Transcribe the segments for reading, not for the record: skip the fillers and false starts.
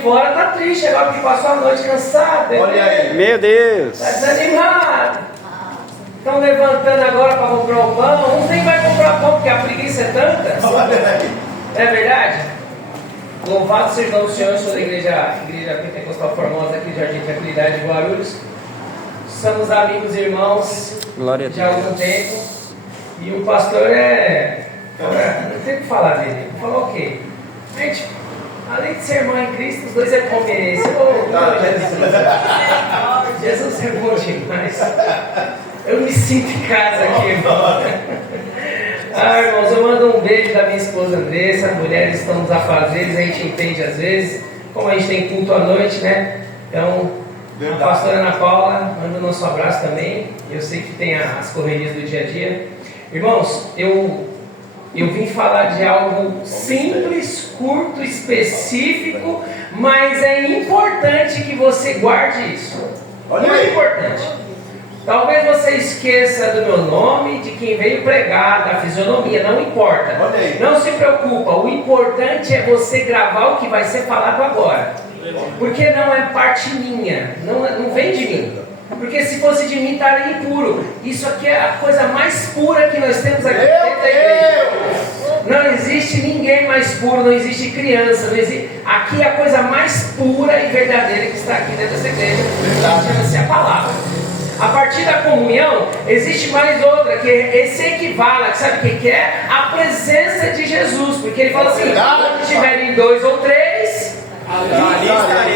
Fora tá triste agora porque passou a noite cansado. Olha aí. Meu Deus. Tá desanimado. Estão levantando agora para comprar o pão. Uns nem vai comprar pão porque a preguiça é tanta. Olha aí. É verdade? Louvado seja o Senhor, sou da igreja Pentecostal Formosa aqui de Jardim Tranquilidade de Guarulhos. Somos amigos e irmãos Glória já há algum tempo. E o pastor não tem o que falar dele. Falou o quê? Gente, além de ser irmão em Cristo, os dois é conveniência. Jesus é bom demais. Eu me sinto em casa aqui, irmão. Irmãos, eu mando um beijo da minha esposa Andressa. As mulheres estão nos afazeres, a gente entende às vezes. Como a gente tem culto à noite, né? Então, a pastora Ana Paula, manda o nosso abraço também. Eu sei que tem as correrias do dia a dia. Irmãos, eu vim falar de algo simples, curto, específico, mas é importante que você guarde isso. Muito importante. Talvez você esqueça do meu nome, de quem veio pregar, da fisionomia, não importa. Não se preocupa, o importante é você gravar o que vai ser falado agora. Porque não é parte minha, não vem de mim. Porque se fosse de mim estaria impuro. Isso aqui é a coisa mais pura que nós temos aqui dentro da igreja. Não existe ninguém mais puro, não existe criança, não existe... Aqui é a coisa mais pura e verdadeira que está aqui dentro dessa igreja. Chama-se a palavra. A partir da comunhão, existe mais outra, que esse equivale, sabe o que é? A presença de Jesus. Porque ele fala assim, onde tiverem 2 ou 3,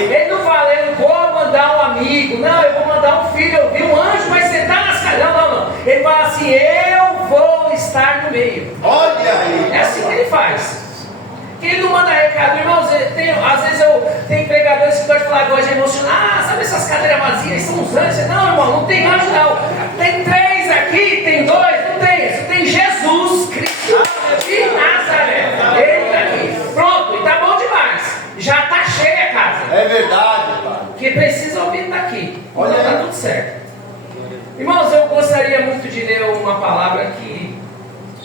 ele não fala, eu vou mandar um amigo, não, eu vou mandar um filho, eu vi um anjo, vai sentar nas cadeiras. Não. Ele fala assim, eu vou estar no meio. Olha aí. É assim que ele faz. Ele não manda recado, irmãos. Às vezes eu tenho pregadores que gostam de falar, gostam de emocionar. Sabe essas cadeiras vazias? São uns anjos. Não, irmão, não tem anjo não. Tem 3 aqui, tem 2, não tem. Só tem Jesus Cristo de Nazaré. Ele está aqui. Pronto, e tá bom demais. Já está cheia a casa. É verdade, pai. O que precisa ouvir está aqui. Olha, está tudo certo. Irmãos, eu gostaria muito de ler uma palavra que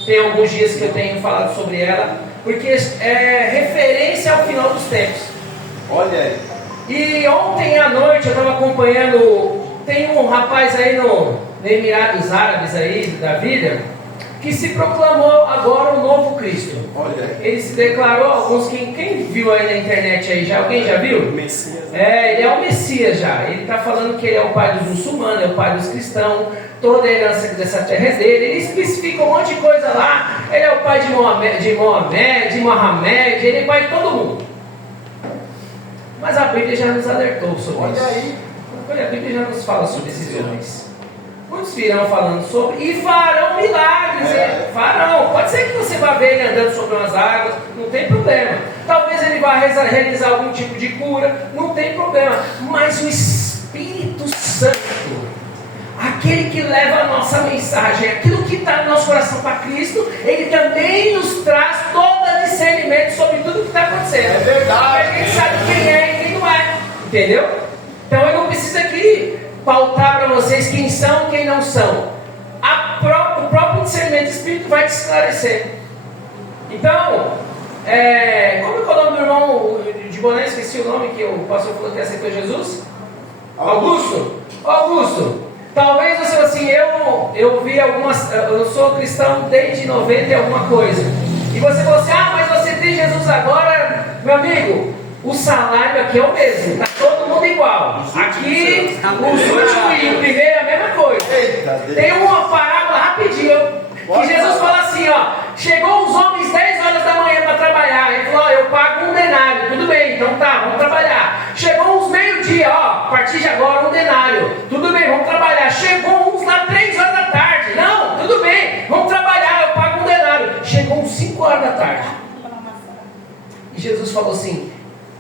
tem alguns dias que eu tenho falado sobre ela, porque é referência ao final dos tempos. Olha aí. E ontem à noite eu estava acompanhando, tem um rapaz aí no Emirados Árabes aí da vida, que se proclamou agora o novo Cristo. Olha aí. Ele se declarou, alguns, quem viu aí na internet aí já, alguém já viu? Messias. Ele é o Messias já. Ele está falando que ele é o pai dos muçulmanos, é o pai dos cristãos, toda a herança dessa terra é dele. Ele especifica um monte de coisa lá. Ele é o pai de Mohamed, ele é pai de todo mundo. Mas a Bíblia já nos alertou sobre isso. Olha aí. Olha, a Bíblia já nos fala sobre esses homens. Muitos virão falando sobre e farão milagres. Farão. Pode ser que você vá ver ele andando sobre umas águas, não tem problema. Talvez ele vá realizar algum tipo de cura, não tem problema. Mas o Espírito Santo, aquele que leva a nossa mensagem, aquilo que está no nosso coração para Cristo, ele também nos traz todo discernimento sobre tudo que está acontecendo. É verdade. A gente sabe quem é e quem não é. Entendeu? Então eu não preciso aqui pautar para vocês quem são e quem não são. O próprio discernimento do Espírito vai te esclarecer. Então, como é o nome do irmão de Boné? Esqueci o nome que o pastor falou que aceitou Jesus? Augusto. Talvez você assim, eu vi algumas, eu sou cristão desde 90 e alguma coisa. E você falou assim, mas você tem Jesus agora, meu amigo. O salário aqui é o mesmo, está todo mundo igual. Aqui, os últimos e o primeiro é a mesma coisa. Tem uma parábola rapidinho, que Jesus fala assim, chegou os homens 10 horas da manhã para trabalhar. Ele falou, eu pago 1 denário. Tudo bem, então tá, vamos trabalhar. Chegou uns meio-dia, a partir de agora 1 denário. Tudo bem, vamos trabalhar. Chegou uns lá 3 horas da tarde. Não, tudo bem, vamos trabalhar, eu pago 1 denário. Chegou uns 5 horas da tarde. E Jesus falou assim,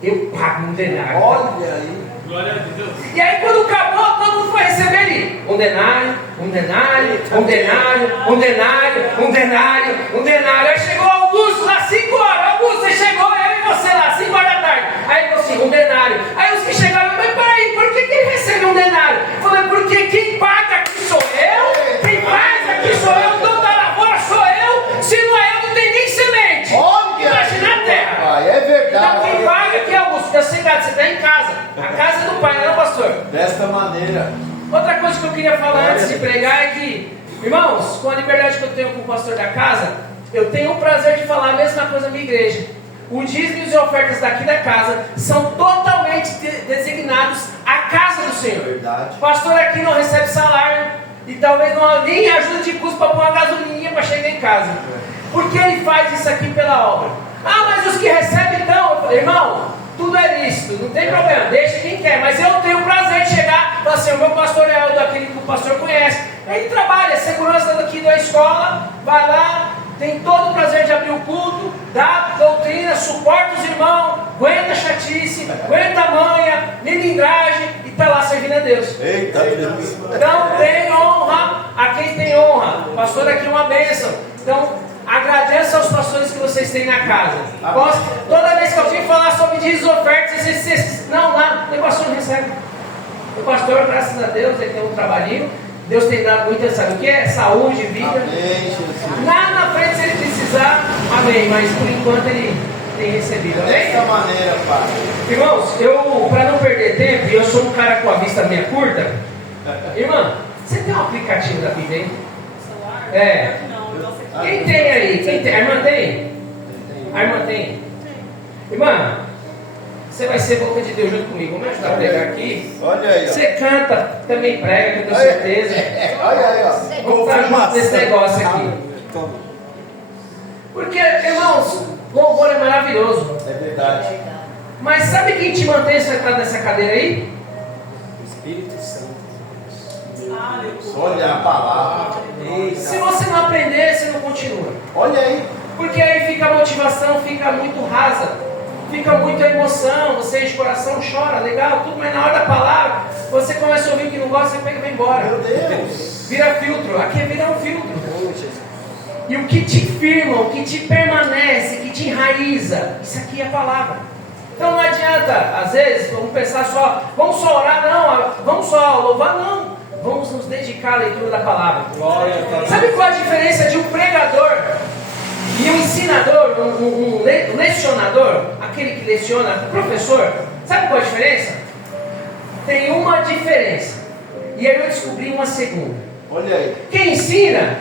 eu pago 1 denário. Olha aí. Glória a Deus. E aí quando acabou, todo mundo foi receber ali 1 denário, 1 denário, 1 denário, 1 denário, 1 denário, 1 denário. Aí chegou Augusto lá 5 horas. Augusto, você chegou, eu e você lá 5 horas da tarde. Aí ele falou assim, 1 denário. Aí os que chegaram, mas peraí, por que ele recebe 1 denário? Eu falei, porque quem paga aqui sou eu, quem faz aqui sou eu, o dono da lavoura sou eu. Se não é eu, não tem nem semente. Olha. Imagina a terra. É verdade. Então quem paga aqui, Augusto, eu sei que está em casa. A casa do Pai, não, pastor? Desta maneira. Outra coisa que eu queria falar antes de pregar é que, irmãos, com a liberdade que eu tenho com o pastor da casa, eu tenho o prazer de falar a mesma coisa na minha igreja. Os dízimos e ofertas daqui da casa são totalmente designados à casa do Senhor. Verdade. O pastor aqui não recebe salário e talvez não nem ajuda de custo para pôr uma gasolininha para chegar em casa. Por que ele faz isso aqui pela obra? Ah, mas os que recebem então, eu falei, irmão, tudo é lícito, não tem problema, deixa quem quer, mas eu tenho o prazer de chegar e falar assim, o meu pastor é o daquele que o pastor conhece. Ele trabalha, segurança daqui da escola, vai lá, tem todo o prazer de abrir o culto, dá doutrina, suporta os irmãos, aguenta a chatice, aguenta a manha, melindragem e está lá servindo a Deus. Eita Deus. Então tem honra a quem tem honra. O pastor aqui é uma bênção. Então agradeça aos pastores que vocês têm na casa. Toda vez que alguém falar sobre dízimos e ofertas, vocês não, o pastor não recebe. O pastor, graças a Deus, ele tem um trabalhinho. Deus tem dado muita, sabe o que é? Saúde, vida. Amém, Jesus. Lá na frente, se ele precisar, amém. Mas por enquanto ele tem recebido, amém? Desta maneira, Pai. Irmãos, eu, para não perder tempo, e eu sou um cara com a vista meia curta. Irmã, você tem um aplicativo da Bíblia aí? Celular? É. Não, então você Quem tem aí? Quem tem? A irmã tem? A irmã tem? Irmã, você vai ser boca de Deus junto comigo. Vamos me ajudar a pregar aqui. Olha aí, ó. Você canta, também prega, que eu tenho certeza. Olha aí, ó. Vamos estar junto nesse negócio aqui. Porque, irmãos, louvor é maravilhoso. É verdade. Mas sabe quem te mantém sentado nessa cadeira aí? O Espírito Santo. Olha a palavra. Se você não aprender, você não continua. Olha aí. Porque aí fica a motivação, fica muito rasa. Fica muita emoção, você de coração chora, legal, tudo, mas na hora da palavra, você começa a ouvir o que não gosta, você pega e vai embora. Meu Deus. Vira filtro, aqui é virar um filtro. E o que te firma, o que te permanece, que te enraiza, isso aqui é a palavra. Então não adianta, às vezes, vamos pensar só, vamos só orar, não, vamos só louvar, não. Vamos nos dedicar à leitura da palavra. Sabe qual é a diferença de um pregador e um ensinador, um lecionador, aquele que leciona, o professor? Sabe qual é a diferença? Tem uma diferença. E aí eu descobri uma segunda. Olha aí. Quem ensina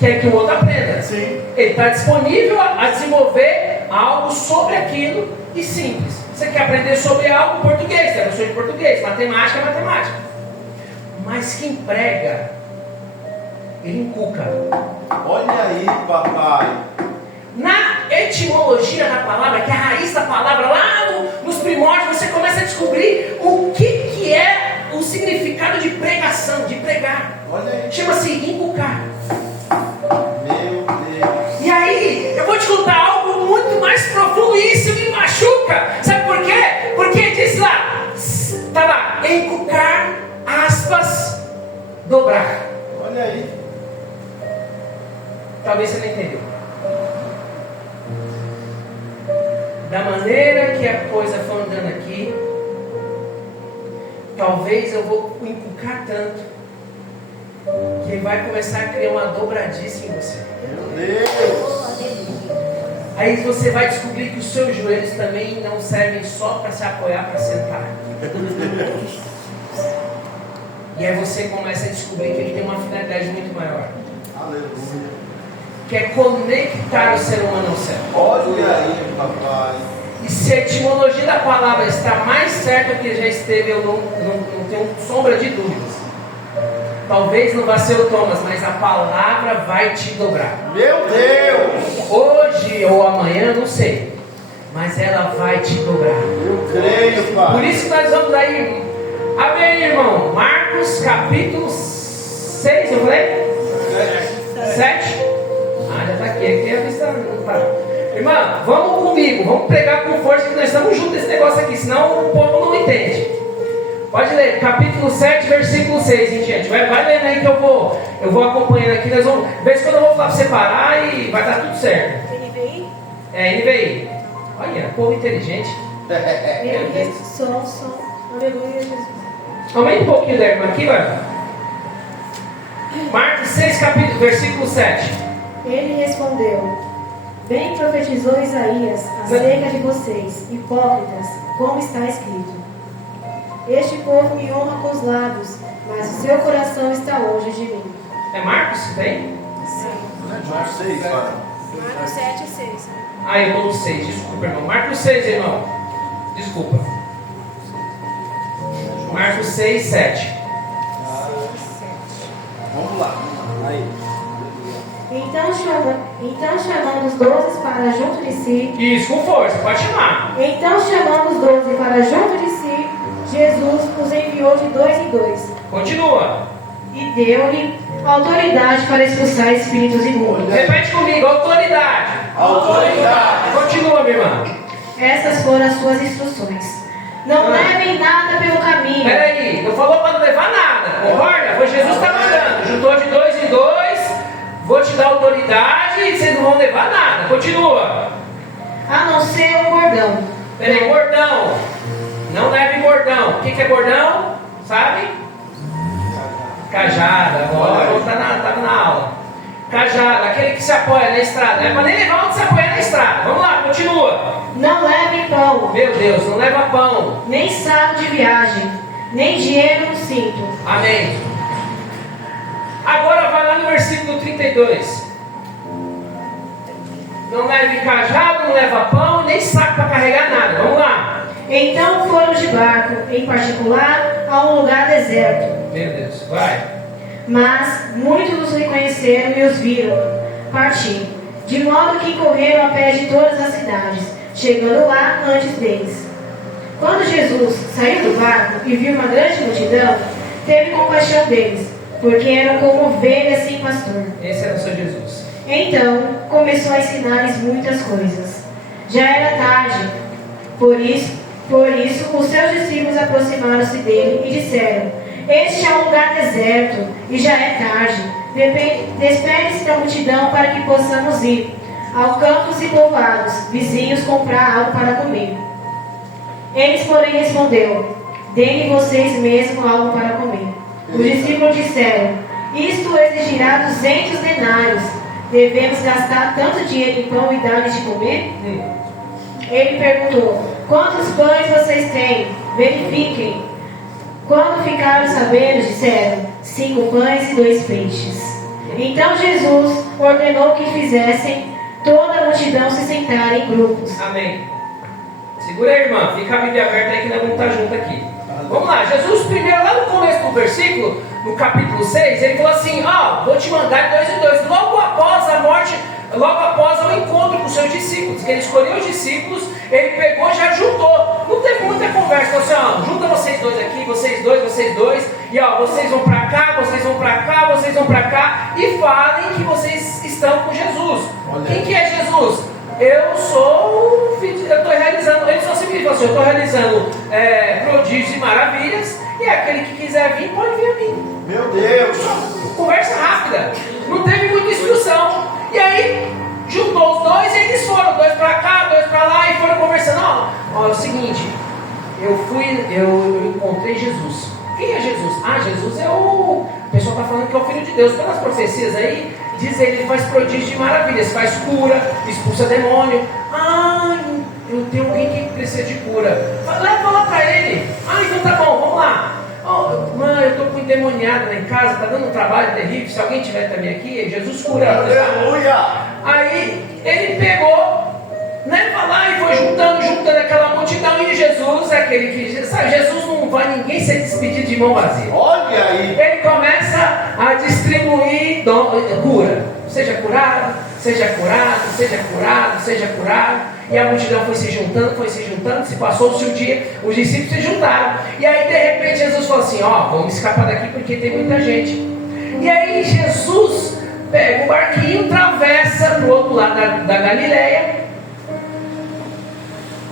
quer que o outro aprenda. Sim. Ele está disponível a desenvolver algo sobre aquilo e simples. Você quer aprender sobre algo português, você é professor de português, matemática é matemática. Mas quem prega, ele inculca. Olha aí, papai. Na etimologia da palavra, que é a raiz da palavra, lá nos primórdios, você começa a descobrir o que é o significado de pregação, de pregar. Olha aí. Chama-se inculcar. Meu Deus. E aí, eu vou te contar algo muito mais profundo e isso me machuca. Sabe por quê? Porque diz lá, está lá, inculcar, aspas, dobrar. Olha aí. Talvez você não entendeu. Da maneira que a coisa foi andando aqui, talvez eu vou inculcar tanto que vai começar a criar uma dobradiça em você. Meu Deus. Aí você vai descobrir que os seus joelhos também não servem só para se apoiar para sentar. E aí você começa a descobrir que ele tem uma finalidade muito maior, Aleluia. que é conectar o ser humano ao céu. Olha aí, papai. E se a etimologia da palavra está mais certa do que já esteve, eu não tenho sombra de dúvidas. Talvez não vá ser o Thomas, mas a palavra vai te dobrar. Meu Deus. Hoje ou amanhã, não sei, mas ela vai te dobrar. Eu creio, Por pai. isso que nós vamos aí. Abre aí, irmão. Marcos capítulo 6, eu falei? 7? Ah, já está aqui. Aqui a vista não tá. Irmã, vamos comigo. Vamos pregar com força que nós estamos juntos nesse negócio aqui. Senão o povo não entende. Pode ler. Capítulo 7, versículo 6, hein, gente. Vai lendo aí que eu vou acompanhando aqui. Nós vamos. De vez em quando eu vou falar para você parar e vai dar tudo certo. NVI? É, NVI. Olha, povo inteligente. Som. Aleluia, Jesus. Aumenta um pouquinho da irmã aqui, vai. Marcos 6, capítulo, versículo 7. Ele respondeu: Bem profetizou Isaías acerca de vocês, hipócritas, como está escrito. Este povo me honra com os lábios, mas o seu coração está longe de mim. É Marcos? Tem? Não é João 6, cara? Marcos 7 e 6. Ah, eu estou no 6, desculpa, irmão. Marcos 6, irmão. Desculpa. Marcos 6, 7. Vamos lá. Aí. Então chamando os 12 para junto de si. Isso, com força, pode chamar. Então chamando os 12 para junto de si, Jesus os enviou de 2 em 2 Continua. e deu-lhe autoridade para expulsar espíritos imundos. Repete comigo, autoridade. Autoridade. Continua, minha irmã. Essas foram as suas instruções. Não levem nada pelo caminho. Peraí, não falou para não levar nada, concorda? Foi Jesus que está mandando. Juntou de 2 em 2, vou te dar autoridade e vocês não vão levar nada. Continua. A não ser o bordão. Peraí, bordão. Não leve bordão. O que é bordão? Sabe? Cajada. Agora estava na aula. Cajada, aquele que se apoia na estrada. Não é para nem levar onde se apoia na estrada. Vamos lá, continua. Não levem pão, Meu Deus, não leva pão. nem saco de viagem, nem dinheiro no cinto. Amém. Agora vai lá no versículo 32. Não leve cajado, não leva pão, nem saco para carregar nada. Vamos lá. Então foram de barco, em particular, a um lugar deserto. Meu Deus, vai. Mas muitos os reconheceram e os viram partir, de modo que correram a pé de todas as cidades, chegando lá antes deles. Quando Jesus saiu do barco e viu uma grande multidão, teve compaixão deles, porque eram como ovelhas sem pastor. Esse era o seu Jesus. Então começou a ensinar-lhes muitas coisas. Já era tarde, por isso os seus discípulos aproximaram-se dele e disseram: Este é um lugar deserto e já é tarde. Despede-se da multidão para que possamos ir aos campos e povoados vizinhos comprar algo para comer. Eles, porém, responderam: Deem vocês mesmos algo para comer. Os discípulos disseram: Isto exigirá 200 denários. Devemos gastar tanto dinheiro em pão e dar-lhes de comer? Ele perguntou: Quantos pães vocês têm? Verifiquem. Quando ficaram sabendo, disseram: 5 pães e 2 peixes. Então Jesus ordenou que fizessem toda a multidão se sentar em grupos. Amém. Segura aí, irmã. Fica a Bíblia aberta aí que nós vamos estar juntos aqui. Vamos lá. Jesus, primeiro, lá no começo do versículo, no capítulo 6, ele falou assim: vou te mandar de 2 em 2. Logo após a morte, logo após o encontro com os seus discípulos, que ele escolheu os discípulos, ele pegou e já juntou. Não teve muita conversa. Falou assim: junta vocês dois aqui, vocês dois, e vocês vão para cá, vocês vão para cá, vocês vão para cá, e falem que vocês estão com Jesus. Quem que é Jesus? Eu estou realizando, ele só simplesmente falou assim: eu estou realizando prodígios e maravilhas, e aquele que quiser vir, pode vir a mim. Meu Deus. Conversa rápida, não teve muita instrução. E aí, juntou os dois e eles foram, 2 para cá, 2 para lá, e foram conversando. É o seguinte, eu encontrei Jesus. Quem é Jesus? Jesus é o pessoal está falando que é o Filho de Deus. Pelas profecias aí, diz ele faz prodígios de maravilhas, faz cura, expulsa demônio. Eu tenho alguém que precisa de cura. Leva lá para ele. Então tá bom, vamos lá. Mãe, eu estou com endemoniado lá em casa, está dando um trabalho terrível. Se alguém tiver também aqui, Jesus cura. Aleluia. Aí ele pegou, leva lá e foi juntando aquela multidão. E Jesus é aquele que, sabe, Jesus não vai ninguém ser despedido de mão vazia. Olha aí. Ele começa a distribuir cura. Seja curado, seja curado, seja curado, seja curado. E a multidão foi se juntando, se passou-se o dia, os discípulos se juntaram. E aí de repente Jesus falou assim: vamos escapar daqui porque tem muita gente. E aí Jesus pega o barquinho, atravessa para o outro lado da Galileia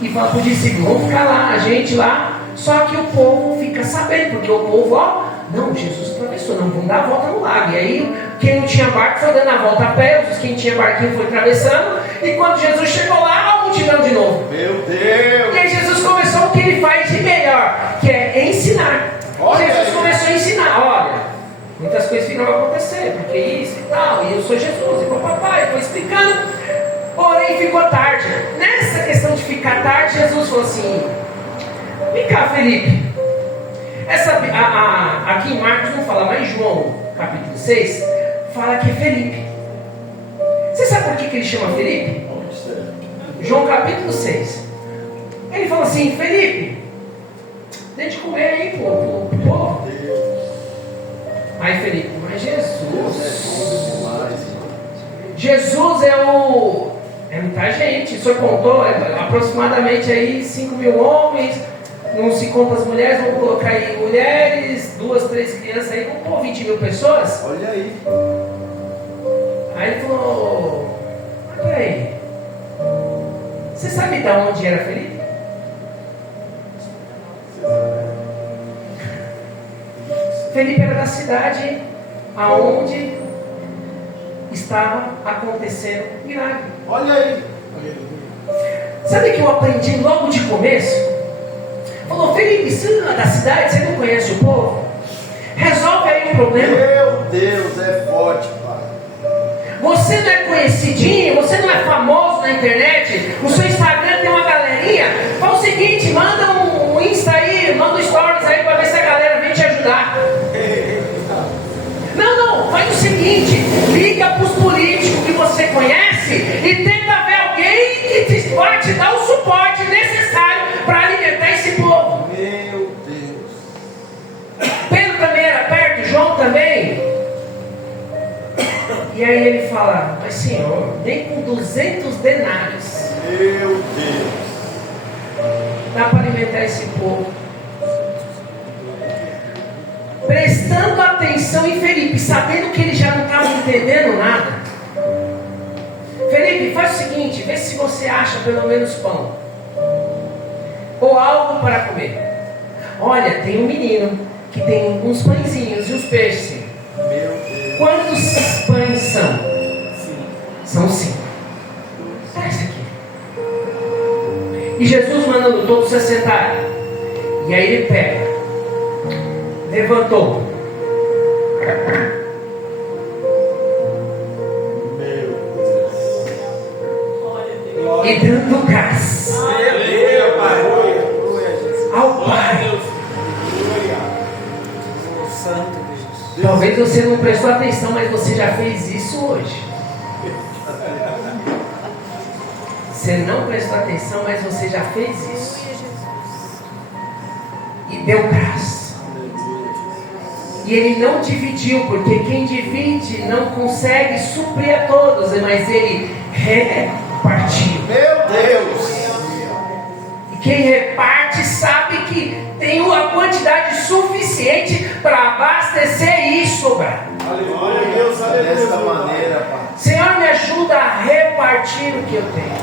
e fala para os discípulos: vamos ficar lá, a gente lá. Só que o povo fica sabendo, porque o povo, não, Jesus atravessou, não, vamos dar a volta no lago. E aí quem não tinha barco foi dando a volta a pé, quem tinha barquinho foi atravessando. E quando Jesus chegou lá, a multidão de novo. Meu Deus. E aí Jesus começou o que ele faz de melhor, que é ensinar. Jesus começou a ensinar: muitas coisas que não vão acontecer, porque isso e tal, e eu sou Jesus, e papai, foi explicando. Porém ficou tarde. Nessa questão de ficar tarde, Jesus falou assim: vem cá, Felipe. Aqui em Marcos não fala, mas João, capítulo 6, fala que é Felipe. Você sabe por que ele chama Felipe? João capítulo 6. Ele falou assim: Felipe, dê de comer aí pro povo. Aí Felipe, mas Jesus é muita gente. O senhor contou aproximadamente aí 5.000 homens. Não se conta as mulheres, vamos colocar aí mulheres, 2, 3 crianças aí, vamos pôr 20.000 pessoas? Olha aí. Aí ele falou: mas peraí, você sabe de onde era Felipe? Felipe era da cidade aonde estava acontecendo milagre. Olha aí. Sabe o que eu aprendi logo de começo? Falou: Felipe, você não é da cidade, você não conhece o povo? Resolve aí o problema. Meu Deus, é forte, pai. Você não é conhecidinho, você não é famoso na internet, o seu Instagram tem uma galerinha. Fala o seguinte, manda um Insta aí, manda um Stories aí para ver se a galera vem te ajudar. Não, faz o seguinte, liga para os políticos que você conhece e tenta ver alguém que vai te dar o suporte necessário para alimentar esse povo. Meu Deus. Pedro também era perto, João também. E aí ele fala: mas Senhor, nem com 200 denários Meu Deus. dá para alimentar esse povo. Prestando atenção em Felipe, sabendo que ele já não estava entendendo nada. Felipe, faz o seguinte, vê se você acha pelo menos pão ou algo para comer. Olha, tem um menino que tem uns pãezinhos e uns peixes. Meu Deus. Quantos pães são? São 5. Traz aqui. E Jesus mandando todos se sentarem. E aí ele pega, levantou, e dando graça ao Pai. Talvez você não prestou atenção, mas você já fez isso hoje. Você não prestou atenção, mas você já fez isso. E deu graça. E ele não dividiu, porque quem divide não consegue suprir a todos, mas ele repartiu. Meu Deus. E quem reparte sabe que tem uma quantidade suficiente para abastecer e sobrar. Aleluia. Deus, desta maneira, pai. Senhor, me ajuda a repartir o que eu tenho.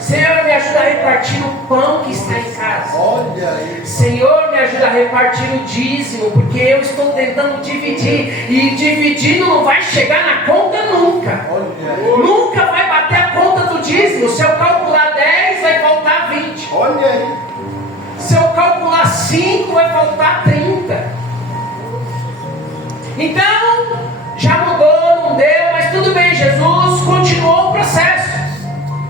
Senhor, me ajuda a repartir o pão que está em casa. Olha aí. Senhor, me ajuda a repartir o dízimo, porque eu estou tentando dividir, e dividindo não vai chegar na conta nunca. Olha aí. Nunca vai bater a conta do dízimo. Se eu calcular 10, vai faltar 20. Olha aí. Se eu calcular 5, vai faltar 30. Então, já mudou, não deu, mas tudo bem, Jesus continuou o processo,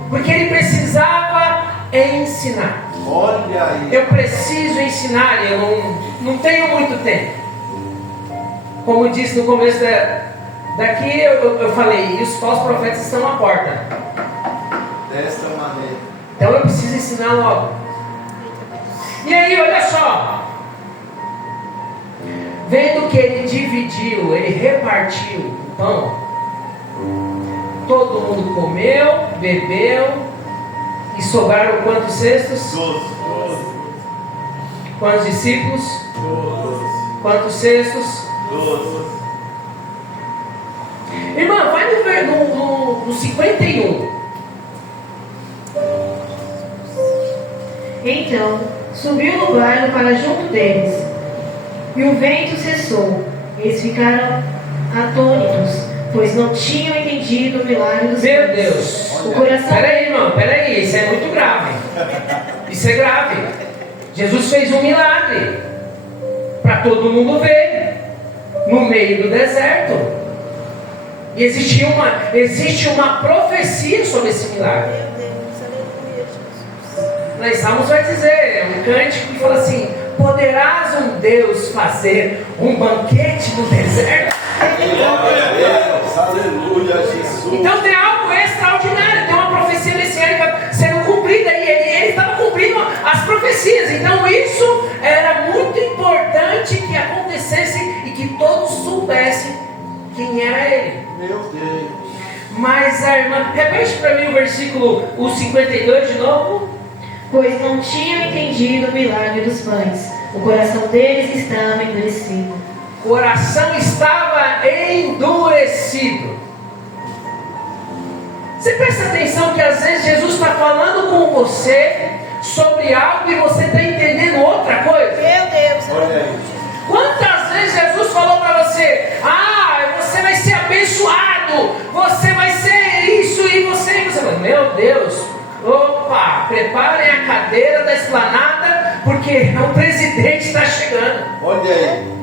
porque ele precisava ensinar. Olha aí. Eu preciso ensinar, e eu não tenho muito tempo. Como disse no começo daqui, eu falei, e os falsos profetas estão à porta. Desta maneira. Então eu preciso ensinar logo. E aí, olha só. Vendo que ele dividiu, ele repartiu o pão, todo mundo comeu, bebeu, e sobraram quantos cestos? 12. Quantos discípulos? 12. Quantos cestos? 12. Irmã, vai no 51. Então, subiu no barco para junto deles, e o vento cessou. Eles ficaram atônitos, pois não tinham entendido o milagre dos Meu pães. Deus. O coração... Peraí, irmão, peraí, isso é muito grave. Isso é grave. Jesus fez um milagre para todo mundo ver, no meio do deserto. E existe uma profecia sobre esse milagre. Lá em Salmos vai dizer, um cântico que fala assim: poderás um Deus fazer um banquete no deserto? Glória a Deus, aleluia, Jesus. Então tem algo extraordinário, tem uma profecia messiânica sendo cumprida, e ele estava cumprindo as profecias. Então isso era muito importante que acontecesse e que todos soubessem quem era ele. Meu Deus. Mas a irmã, repete para mim o versículo 52 de novo. Pois não tinham entendido o milagre dos pães. O coração deles estava endurecido. O coração estava endurecido. Você presta atenção que às vezes Jesus está falando com você sobre algo e você está entendendo outra coisa? Meu Deus. Olha aí. Quantas vezes Jesus falou para você: você vai ser abençoado, você vai ser isso, e você fala: meu Deus, opa, preparem a cadeira da esplanada, porque o presidente está chegando. Olha aí.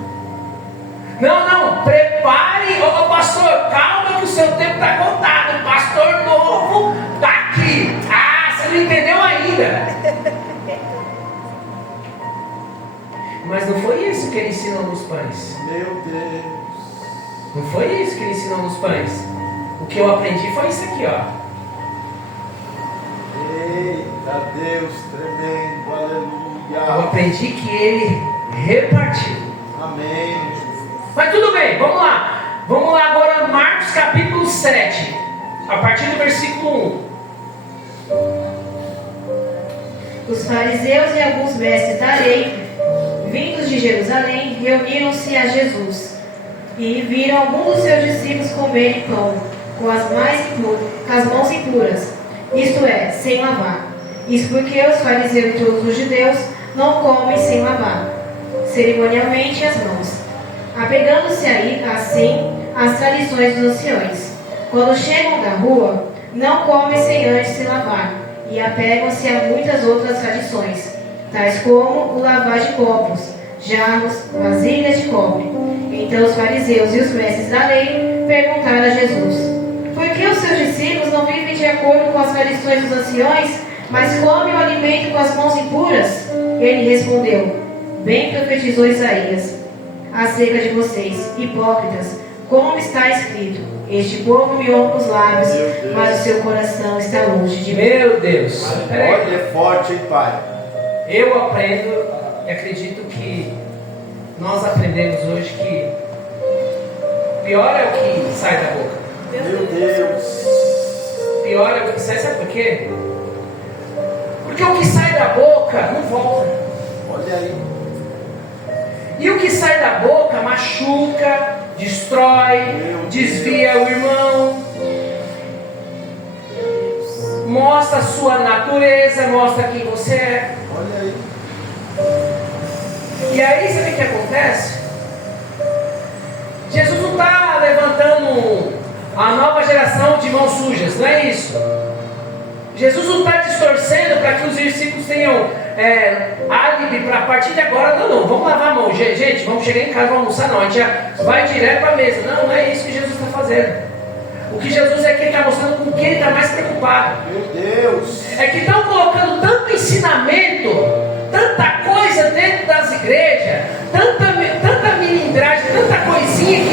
Não, prepare, pastor, calma que o seu tempo está contado, o pastor novo está aqui. Você não entendeu ainda. Mas não foi isso que ele ensinou nos pães. Meu Deus. Não foi isso que ele ensinou nos pães. O que eu aprendi foi isso aqui, ó. Eita Deus tremendo, Eu aleluia. aprendi que ele repartiu. Amém. Mas tudo bem, vamos lá. Vamos lá agora, Marcos capítulo 7, a partir do versículo 1. Os fariseus e alguns mestres da lei, vindos de Jerusalém, reuniram-se a Jesus e viram alguns dos seus discípulos comerem pão com as mãos impuras, isto é, sem lavar. Isso porque os fariseus e todos os judeus não comem sem lavar cerimonialmente as mãos, apegando-se aí assim às tradições dos anciões. Quando chegam da rua, não comem sem antes se lavar, e apegam-se a muitas outras tradições, tais como o lavar de copos, jarros, vasilhas de cobre. Então os fariseus e os mestres da lei perguntaram a Jesus: por que os seus discípulos não vivem de acordo com as tradições dos anciões, mas comem o alimento com as mãos impuras? Ele respondeu: bem profetizou Isaías acerca de vocês, hipócritas, como está escrito: este povo me honra os lábios, mas o seu coração está longe de mim. Meu Deus. Olha, é forte, hein, Pai? Eu aprendo e acredito que nós aprendemos hoje que pior é o que sai da boca. Meu Deus. Pior é o que sai, sabe por quê? Porque o que sai da boca não volta. Olha aí. E o que sai da boca machuca, destrói, desvia o irmão, mostra a sua natureza, mostra quem você é. Olha aí. E aí, sabe o que acontece? Jesus não está levantando a nova geração de mãos sujas, não é isso. Jesus não está distorcendo para que os discípulos tenham álibi para a partir de agora. Não, vamos lavar a mão. Gente, vamos chegar em casa, vamos almoçar. Não, a gente já vai direto para a mesa. Não é isso que Jesus está fazendo. O que Jesus é que ele está mostrando com quem ele está mais preocupado. Meu Deus. É que estão colocando tanto ensinamento, tanta coisa dentro das igrejas, tanta milindragem, tanta coisinha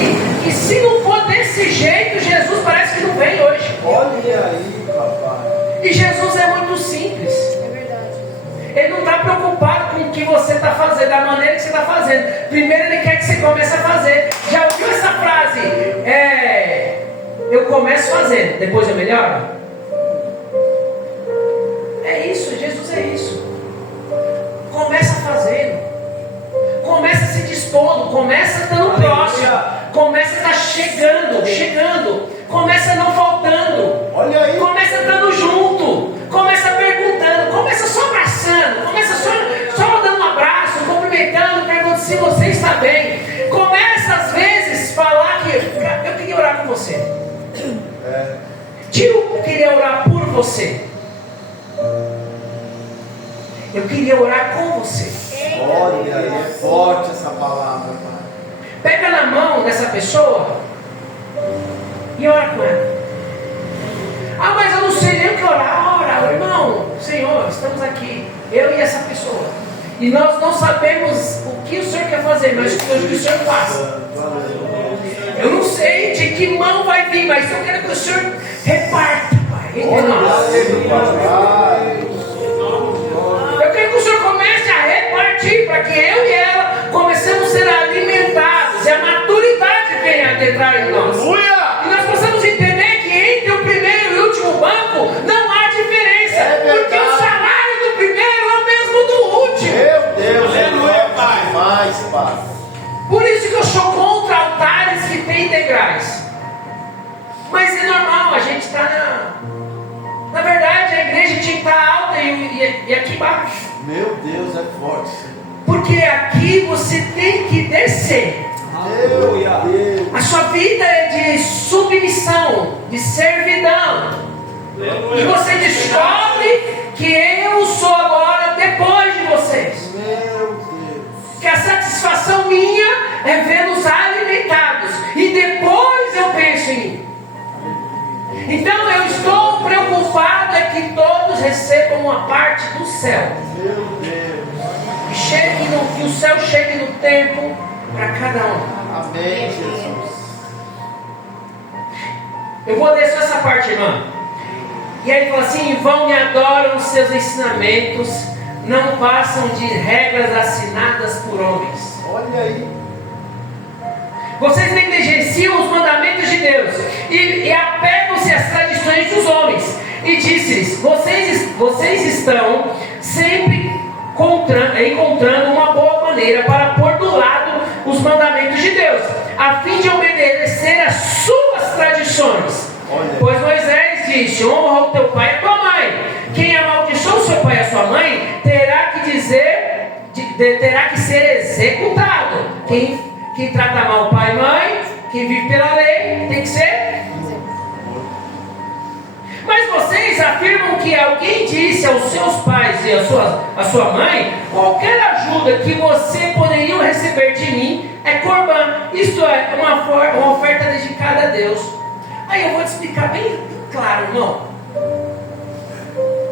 que se não for desse jeito, Jesus parece que não vem hoje. Olha aí, papai. E Jesus é muito simples. É verdade. Ele não está preocupado com o que você está fazendo, da maneira que você está fazendo. Primeiro ele quer que você comece a fazer. Já ouviu essa frase? Eu começo fazendo, depois eu melhoro? É isso, Jesus é isso. Começa fazendo. Começa se dispondo, começa estando próximo, começa a estar chegando, começa não faltando, Olha aí. começa estando junto, começa perguntando, começa só abraçando, começa só dando um abraço, cumprimentando, perguntando se você está bem. Começa às vezes a falar que eu queria orar com você. Eu queria orar por você. Eu queria orar com você. Olha aí, é forte essa palavra, Pai. Pega na mão dessa pessoa E ora com ela. Ah, mas eu não sei nem o que orar. Ora, irmão, Senhor, estamos aqui, eu e essa pessoa. E nós não sabemos o que o Senhor quer fazer, mas o que o Senhor faça. Eu não sei de que mão vai vir, mas eu quero que o Senhor reparta, Pai, entre nós. Eu quero que o Senhor comece a repartir, para que eu e ela comecemos a ser alimentados, e a maturidade venha adentrar em nós. E nós possamos entender que entre o primeiro e o último banco não há diferença, porque o salário do primeiro é o mesmo do último. Meu Deus, aleluia, Pai. Mais, Pai. Por isso que eu sou contra altares que têm degraus. Mas é normal, a gente está na verdade, a igreja tinha que estar alta e aqui embaixo. Meu Deus, é forte. Porque aqui você tem que descer. Aleluia. A sua vida é de submissão, de servidão. E você descobre que eu sou agora depois de vocês. Meu Deus. Que a satisfação minha é vê-los alimentados. E depois eu penso em mim. Então eu estou preocupado é que todos recebam uma parte do céu. Meu Deus. Que o céu chegue no tempo para cada um. Amém, Jesus. Eu vou ler só essa parte, irmã. E aí ele fala assim: em vão me adoram os seus ensinamentos, não passam de regras assinadas por homens. Olha aí. Vocês negligenciam os mandamentos de Deus e apegam-se às tradições dos homens. E disse-lhes: vocês estão sempre encontrando uma boa maneira para pôr do lado os mandamentos de Deus, a fim de obedecer às suas tradições. Olha. Pois Moisés disse: honra o teu pai e a tua mãe. Quem amaldiçoou o seu pai e a sua mãe terá que ser executado. Quem trata mal o pai e mãe, quem vive pela lei, tem que ser. Mas vocês afirmam que alguém disse aos seus pais e à sua mãe: qualquer ajuda que você poderiam receber de mim é corbã, isto é, uma oferta dedicada a Deus. Aí eu vou te explicar bem claro, irmão.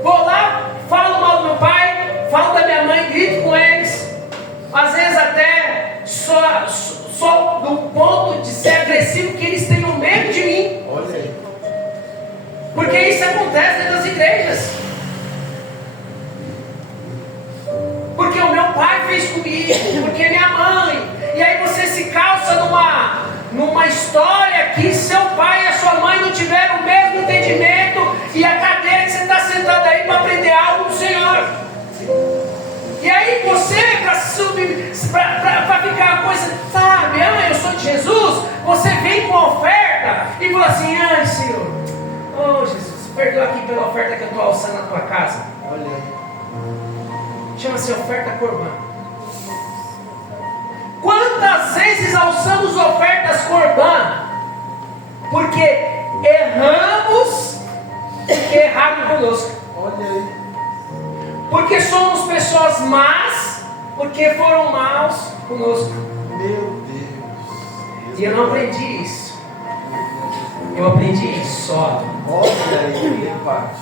Vou lá, falo mal do meu pai, falo da minha mãe, grito com eles, às vezes até só do ponto de ser agressivo, que eles tenham medo de mim. Olha aí. Porque isso acontece dentro das igrejas. Porque o meu pai fez comigo, porque minha mãe. E aí você se calça numa história que seu pai e a sua mãe não tiveram o mesmo entendimento, e a cadeira que você está sentado aí para aprender algo do Senhor. E aí você, para ficar uma coisa, sabe, eu sou de Jesus, você vem com a oferta e fala assim: ai, Senhor, oh Jesus, perdoa aqui pela oferta que eu estou alçando na tua casa. Olha aí. Chama-se oferta corbã. Quantas vezes alçamos ofertas corbã? Porque erramos, porque erraram conosco. Olha aí. Porque somos pessoas más, porque foram maus conosco. Meu Deus. E eu não aprendi isso. Eu aprendi isso só. Olha aí, parte.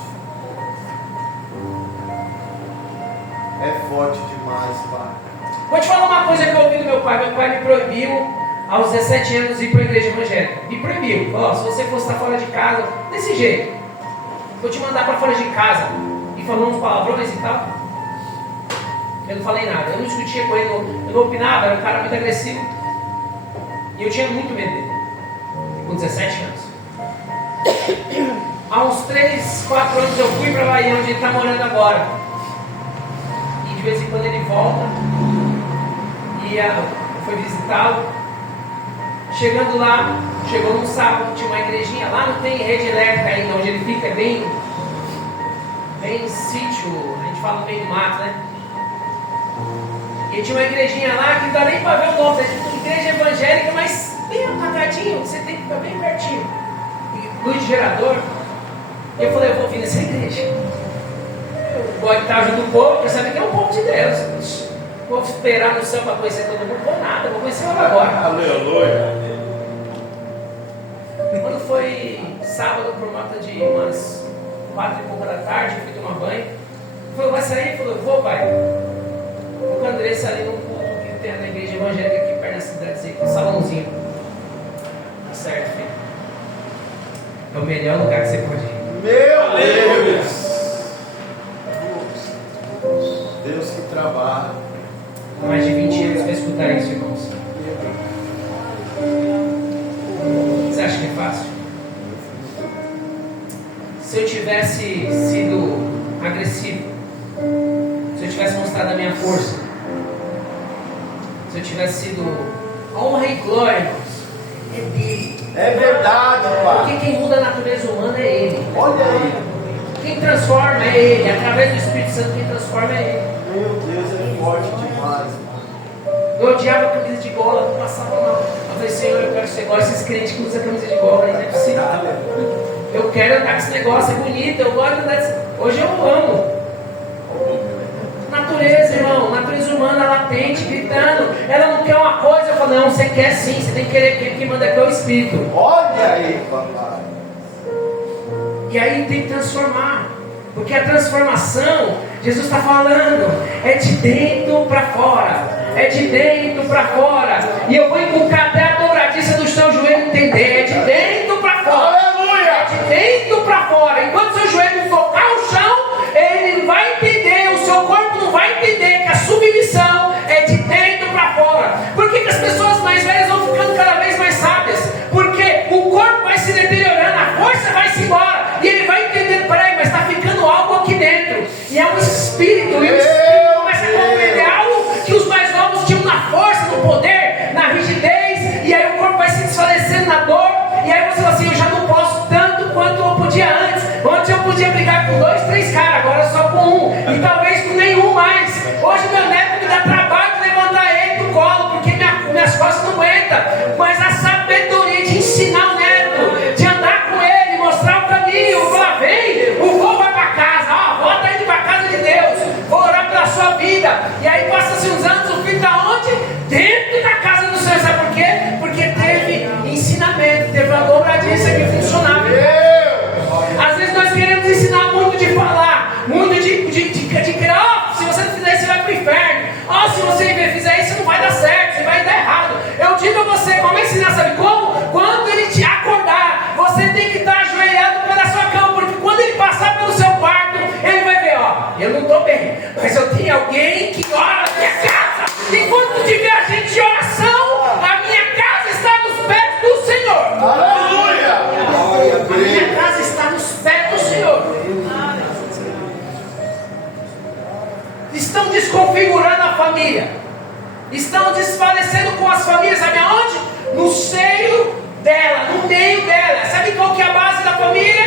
É forte demais, Pai. Vou te falar uma coisa que eu ouvi do meu pai. Meu pai me proibiu aos 17 anos ir para a igreja evangélica. Me proibiu. Falou: se você for estar fora de casa, desse jeito, vou te mandar para fora de casa. E falou uns palavrões e tal. Eu não falei nada. Eu não discutia com ele, eu não opinava. Era um cara muito agressivo. E eu tinha muito medo dele. Com 17 anos. Há uns 3, 4 anos eu fui para a Bahia, onde ele está morando agora. E de vez em quando ele volta. E eu fui visitá-lo. Chegando lá, chegou num sábado, tinha uma igrejinha. Lá não tem rede elétrica ainda, onde ele fica, é bem sítio, a gente fala no meio do mato, né? E tinha uma igrejinha lá que não dá nem para ver o nome, é tipo igreja evangélica, mas bem atacadinho, você tem que ficar bem pertinho. E luz de gerador. E eu falei: eu vou vir nessa igreja. O boy que estava junto do povo, eu sabia que é um povo de Deus. Vou esperar no céu para conhecer todo mundo, vou nada, vou conhecer ela agora. Aleluia. Quando foi foi sábado por volta de umas 4 e pouca da tarde, eu fui tomar banho. Ele falou, vai sair? Ele falou, vou, pai. Vou com a Andressa ali no culto que tem na igreja evangélica aqui perto da cidade, um salãozinho. Tá certo, filho. É o melhor lugar que você pode ir. Meu Deus! Deus que trabalha. Mais de 20 anos para escutar isso, irmãos. Você acha que é fácil? Se eu tivesse sido agressivo, se eu tivesse mostrado a minha força, se eu tivesse sido honra e glória, irmãos, é dele. É verdade, pai. Porque quem muda a natureza humana é ele. Olha aí. Quem transforma é ele. Através do Espírito Santo, quem transforma é ele. Meu Deus, é forte demais. Eu odiava a camisa de gola, não passava mal. Eu falei, Senhor, eu quero ser igual esses crentes que usam camisa de gola, aí não é possível. Eu quero andar com esse negócio, é bonito, eu gosto de andar desse... Hoje eu amo. Natureza, irmão, natureza humana latente, gritando. Ela não quer uma coisa, eu falo, não, você quer sim, você tem que querer, porque quem manda aqui é o Espírito. Olha aí, papai. E aí tem que transformar. Porque a transformação, Jesus está falando, é de dentro para fora. É de dentro para fora. E eu vou inculcar até a dobradiça do seu joelho entender. É de dentro para fora. Aleluia! É de dentro para fora. Enquanto seu joelho tocar o chão, ele não vai entender, o seu corpo não vai entender que a submissão é de dentro para fora. Por que as pessoas mais velhas vão ficando cada vez mais sábias? Porque o corpo vai se deteriorando, a força vai se embora. E ele vai entender, peraí, mas está ficando algo aqui dentro. E é um espírito. E o espírito começa a compreender algo que os mais novos tinham na força, no poder, na rigidez. E aí o corpo vai se desfalecendo na dor. E aí você fala assim, eu já não posso tanto quanto eu podia antes. Antes eu podia brigar com 2, 3 caras, agora só com um. E talvez com nenhum mais. Hoje meu neto me dá trabalho de levantar ele do colo, porque minhas costas não aguentam. Mas a sabedoria de ensinar o neto, de andar com ele, mostrar o caminho, falar, vem, o vô vai para casa, ó, volta indo para casa de Deus, vou orar pela sua vida. E aí passa-se uns anos, o filho está onde? Dentro da casa do Senhor. Sabe por quê? Porque teve ensinamento, teve uma dobradiça que funcionava. Às vezes nós queremos ensinar muito de falar, muito de criar, ó, se você não fizer isso, você vai para o inferno. Ó, se você fizer isso, não vai dar certo, você vai dar errado. Eu digo a você, como ensinar, sabe como? Quando ele te acordar, você tem que estar ajoelhado pela sua cama, porque quando ele passar pelo seu quarto, ele vai ver, ó, eu não estou bem, mas eu tenho alguém que ora na minha casa. E quando tiver a gente de oração, a minha casa está nos pés do Senhor. Aleluia! A minha casa está nos pés do Senhor. Estão desconfigurando a família. Estão desfalecendo com as famílias. Sabe aonde? No seio dela, no meio dela. Sabe qual que é a base da família?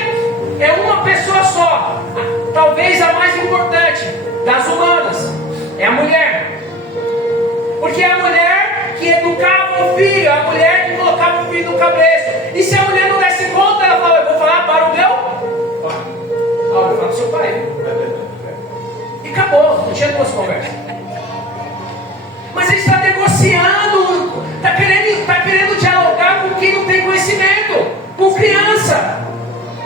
É uma pessoa só. Talvez a mais importante das humanas. É a mulher. Porque é a mulher que educava o filho, a mulher que colocava o filho no cabeça. E se a mulher não desse conta, ela fala, eu vou falar para o meu pai. Eu vou falar para o seu pai. E acabou, não tinha duas conversas. Mas ele está negociando, está querendo dialogar com quem não tem conhecimento, com criança,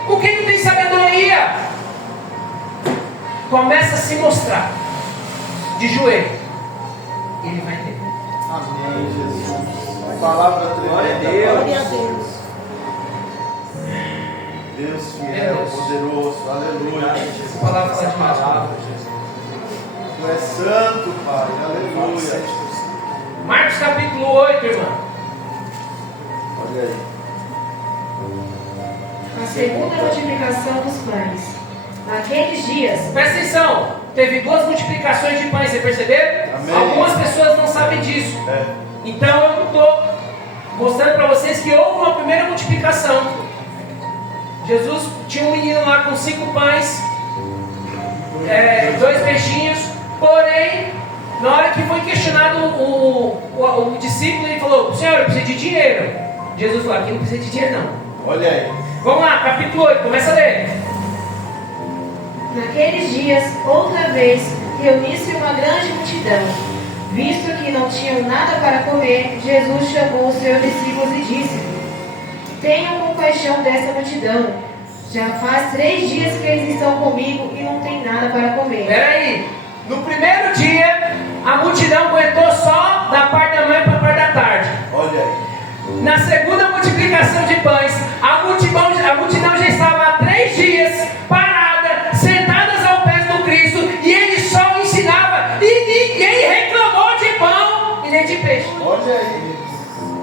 com quem não tem sabedoria. Começa a se mostrar de joelho. Ele vai entender. Amém, Jesus. Palavra glória a Deus. Glória a Deus. Deus fiel, poderoso. Aleluia. Essa palavra está demais. Tu és santo, Pai. Aleluia. Marcos capítulo 8, irmão. Olha aí. A segunda multiplicação dos pães. Naqueles dias, Presta atenção. Teve 2 multiplicações de pães, você perceberam? Amém. Algumas pessoas não sabem disso. Então eu estou mostrando para vocês que houve uma primeira multiplicação. Jesus tinha um menino lá com 5 pães, 2 peixinhos. Porém, na hora que foi questionado o discípulo, ele falou, Senhor, eu preciso de dinheiro. Jesus falou, aqui não precisa de dinheiro não. Olha aí. Vamos lá, capítulo 8, começa a ler. naqueles dias, outra vez, reuniu-se uma grande multidão. Visto que não tinham nada para comer, Jesus chamou os seus discípulos e disse: Tenham compaixão dessa multidão. Já faz 3 dias que eles estão comigo e não tem nada para comer. Peraí, no primeiro dia, a multidão aguentou só da parte da manhã para a parte da tarde. Olha aí. Na segunda multiplicação de pães, a multidão já estava há 3 dias parada, sentadas ao pé do Cristo, e ele só ensinava, e ninguém reclamou de pão e nem de peixe. Olha aí.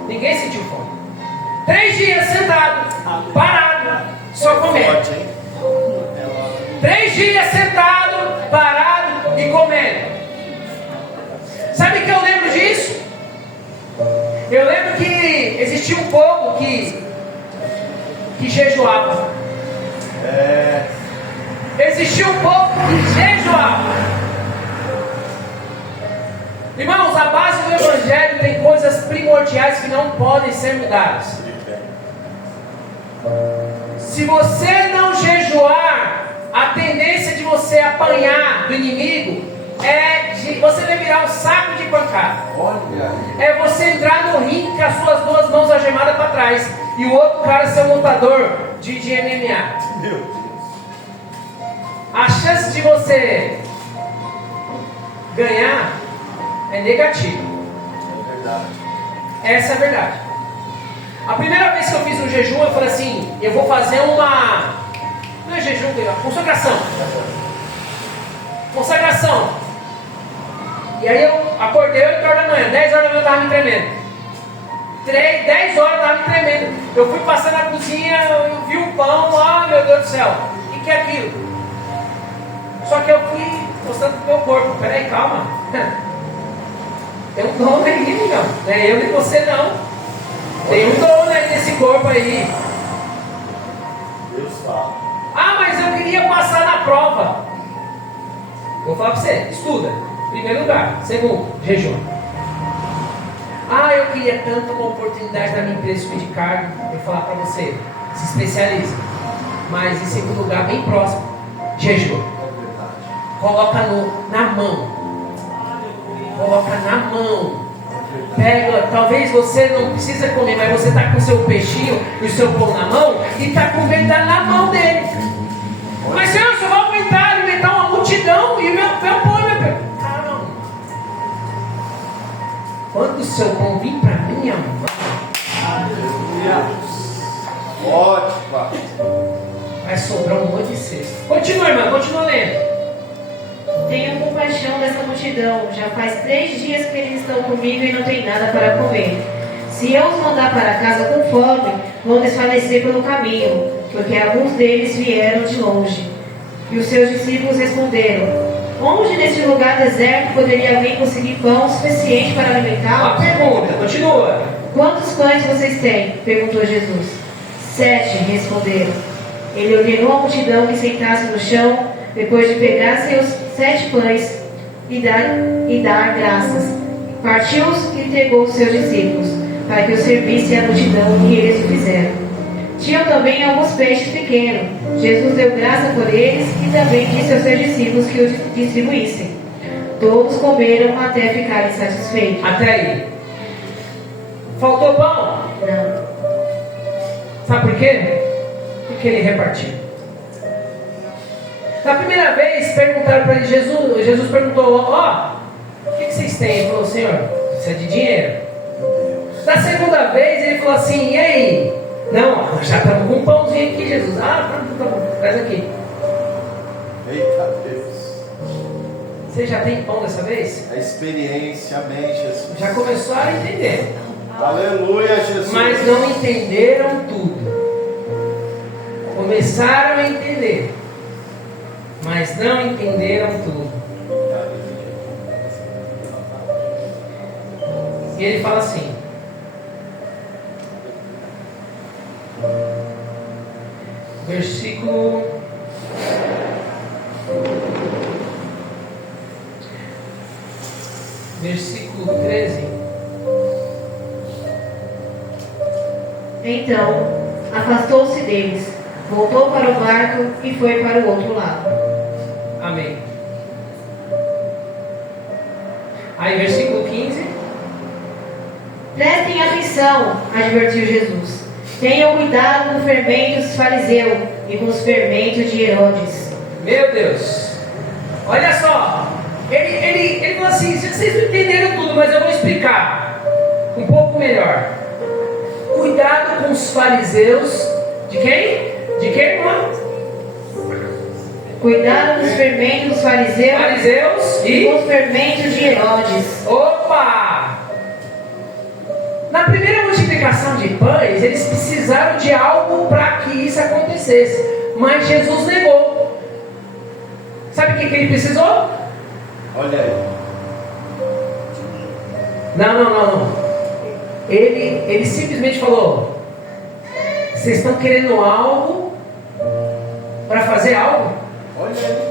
Ninguém sentiu fome. 3 dias sentado, parado, só comendo. Forte, hein? 3 dias sentado, parado e comendo. Sabe que eu lembro disso? Eu lembro que existia um povo que jejuava. Existia um povo que jejuava. Irmãos, a base do Evangelho tem coisas primordiais que não podem ser mudadas. Se você não jejuar, a tendência de você apanhar do inimigo você vai virar um saco de pancada. Olha aí. É você entrar no ringue com as suas 2 mãos algemadas para trás e o outro cara ser um lutador de MMA. Meu Deus. A chance de você ganhar é negativa. É verdade. Essa é a verdade. A primeira vez que eu fiz um jejum, eu falei assim: eu vou fazer uma. Não é jejum, é consagração. Consagração. E aí eu acordei 8 horas da manhã, 10 horas da manhã eu estava me tremendo. 10 horas eu estava me tremendo. Eu fui passar na cozinha, eu vi um pão, meu Deus do céu, o que é aquilo? Só que eu fui mostrando pro meu corpo: peraí, calma. Tem um dom aí, amigão. Não é eu nem você não. Tem um dom aí nesse corpo aí. Deus fala. Mas eu queria passar na prova. Vou falar para você: estuda. Primeiro lugar. Segundo, jejum. Eu queria tanto uma oportunidade da minha empresa subir de cargo. Eu vou falar para você: se especializa. Mas em segundo lugar, bem próximo, jejum. Coloca na mão. Coloca na mão. Pega, talvez você não precisa comer, mas você está com o seu peixinho e o seu pão na mão e está comendo na mão dele. Mas Senhor, eu só vou alimentar uma multidão e meu pão, meu pão. Caramba. Quando o seu pão vir para minha mão, Aleluia. Ótimo. vai sobrar um monte de cesto. Continua, irmã, continua lendo. Tenham compaixão dessa multidão. Já faz 3 dias que eles estão comigo e não tem nada para comer. Se eu os mandar para casa com fome, vão desfalecer pelo caminho, porque alguns deles vieram de longe. E os seus discípulos responderam: onde nesse lugar deserto poderia alguém conseguir pão suficiente para alimentá-los? Uma pergunta, continua. Quantos pães vocês têm? Perguntou Jesus. 7, responderam. Ele ordenou à multidão que sentasse no chão, depois de pegar seus 7 pães e dar graças. Partiu-os e entregou aos seus discípulos, para que os servisse à multidão, e eles o fizeram. Tinham também alguns peixes pequenos. Jesus deu graça por eles e também disse aos seus discípulos que os distribuíssem. Todos comeram até ficarem satisfeitos. Até aí. Faltou pão? Não. Sabe por quê? Porque ele repartiu. Na primeira vez perguntaram para ele, Jesus perguntou: o que vocês têm? Ele falou: Senhor, precisa de dinheiro. Na segunda vez ele falou assim: e aí? Não, já estamos com um pãozinho aqui, Jesus. Tá bom, traz aqui. Eita Deus. Você já tem pão dessa vez? A experiência, amém, Jesus. Já começou a entender. Aleluia, Jesus. Mas não entenderam tudo. Começaram a entender, mas não entenderam tudo. E ele fala assim: versículo 13. Então, afastou-se deles, voltou para o barco e foi para o outro lado. Amém. Aí, versículo 15. Prestem atenção, advertiu Jesus. Tenham cuidado com o fermento dos fariseus e com os fermentos de Herodes. Meu Deus. Olha só. Ele falou assim, vocês não entenderam tudo, mas eu vou explicar um pouco melhor. Cuidado com os fariseus. De quem? De quem, irmão? Cuidado com os fermentos dos fariseus E com os fermentos de Herodes. Opa! Na primeira multiplicação de pães, eles precisaram de algo para que isso acontecesse. Mas Jesus negou. Sabe o que ele precisou? Olha aí. Não. Ele simplesmente falou: vocês estão querendo algo para fazer algo? Olha aí.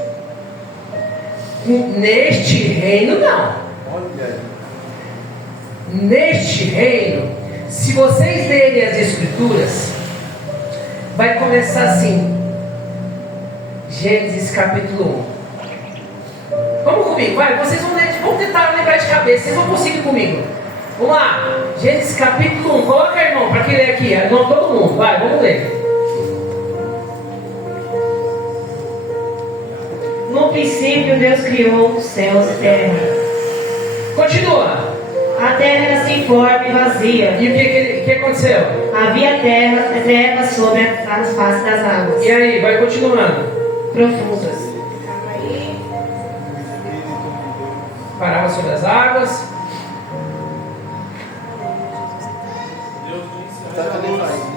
Neste reino não. Olha aí. Neste reino, se vocês lerem as escrituras, vai começar assim. Gênesis capítulo 1. Vamos comigo, vai, vocês vão tentar lembrar de cabeça, vocês vão conseguir comigo. Vamos lá, Gênesis capítulo 1. Coloca, irmão, para quem ler aqui, irmão, todo mundo, vai, vamos ler. No princípio, Deus criou os céus e terra. Continua. A terra era sem forma e vazia. E o que aconteceu? Havia trevas sobre as faces das águas E aí, vai continuando. profundas. Parava sobre as águas.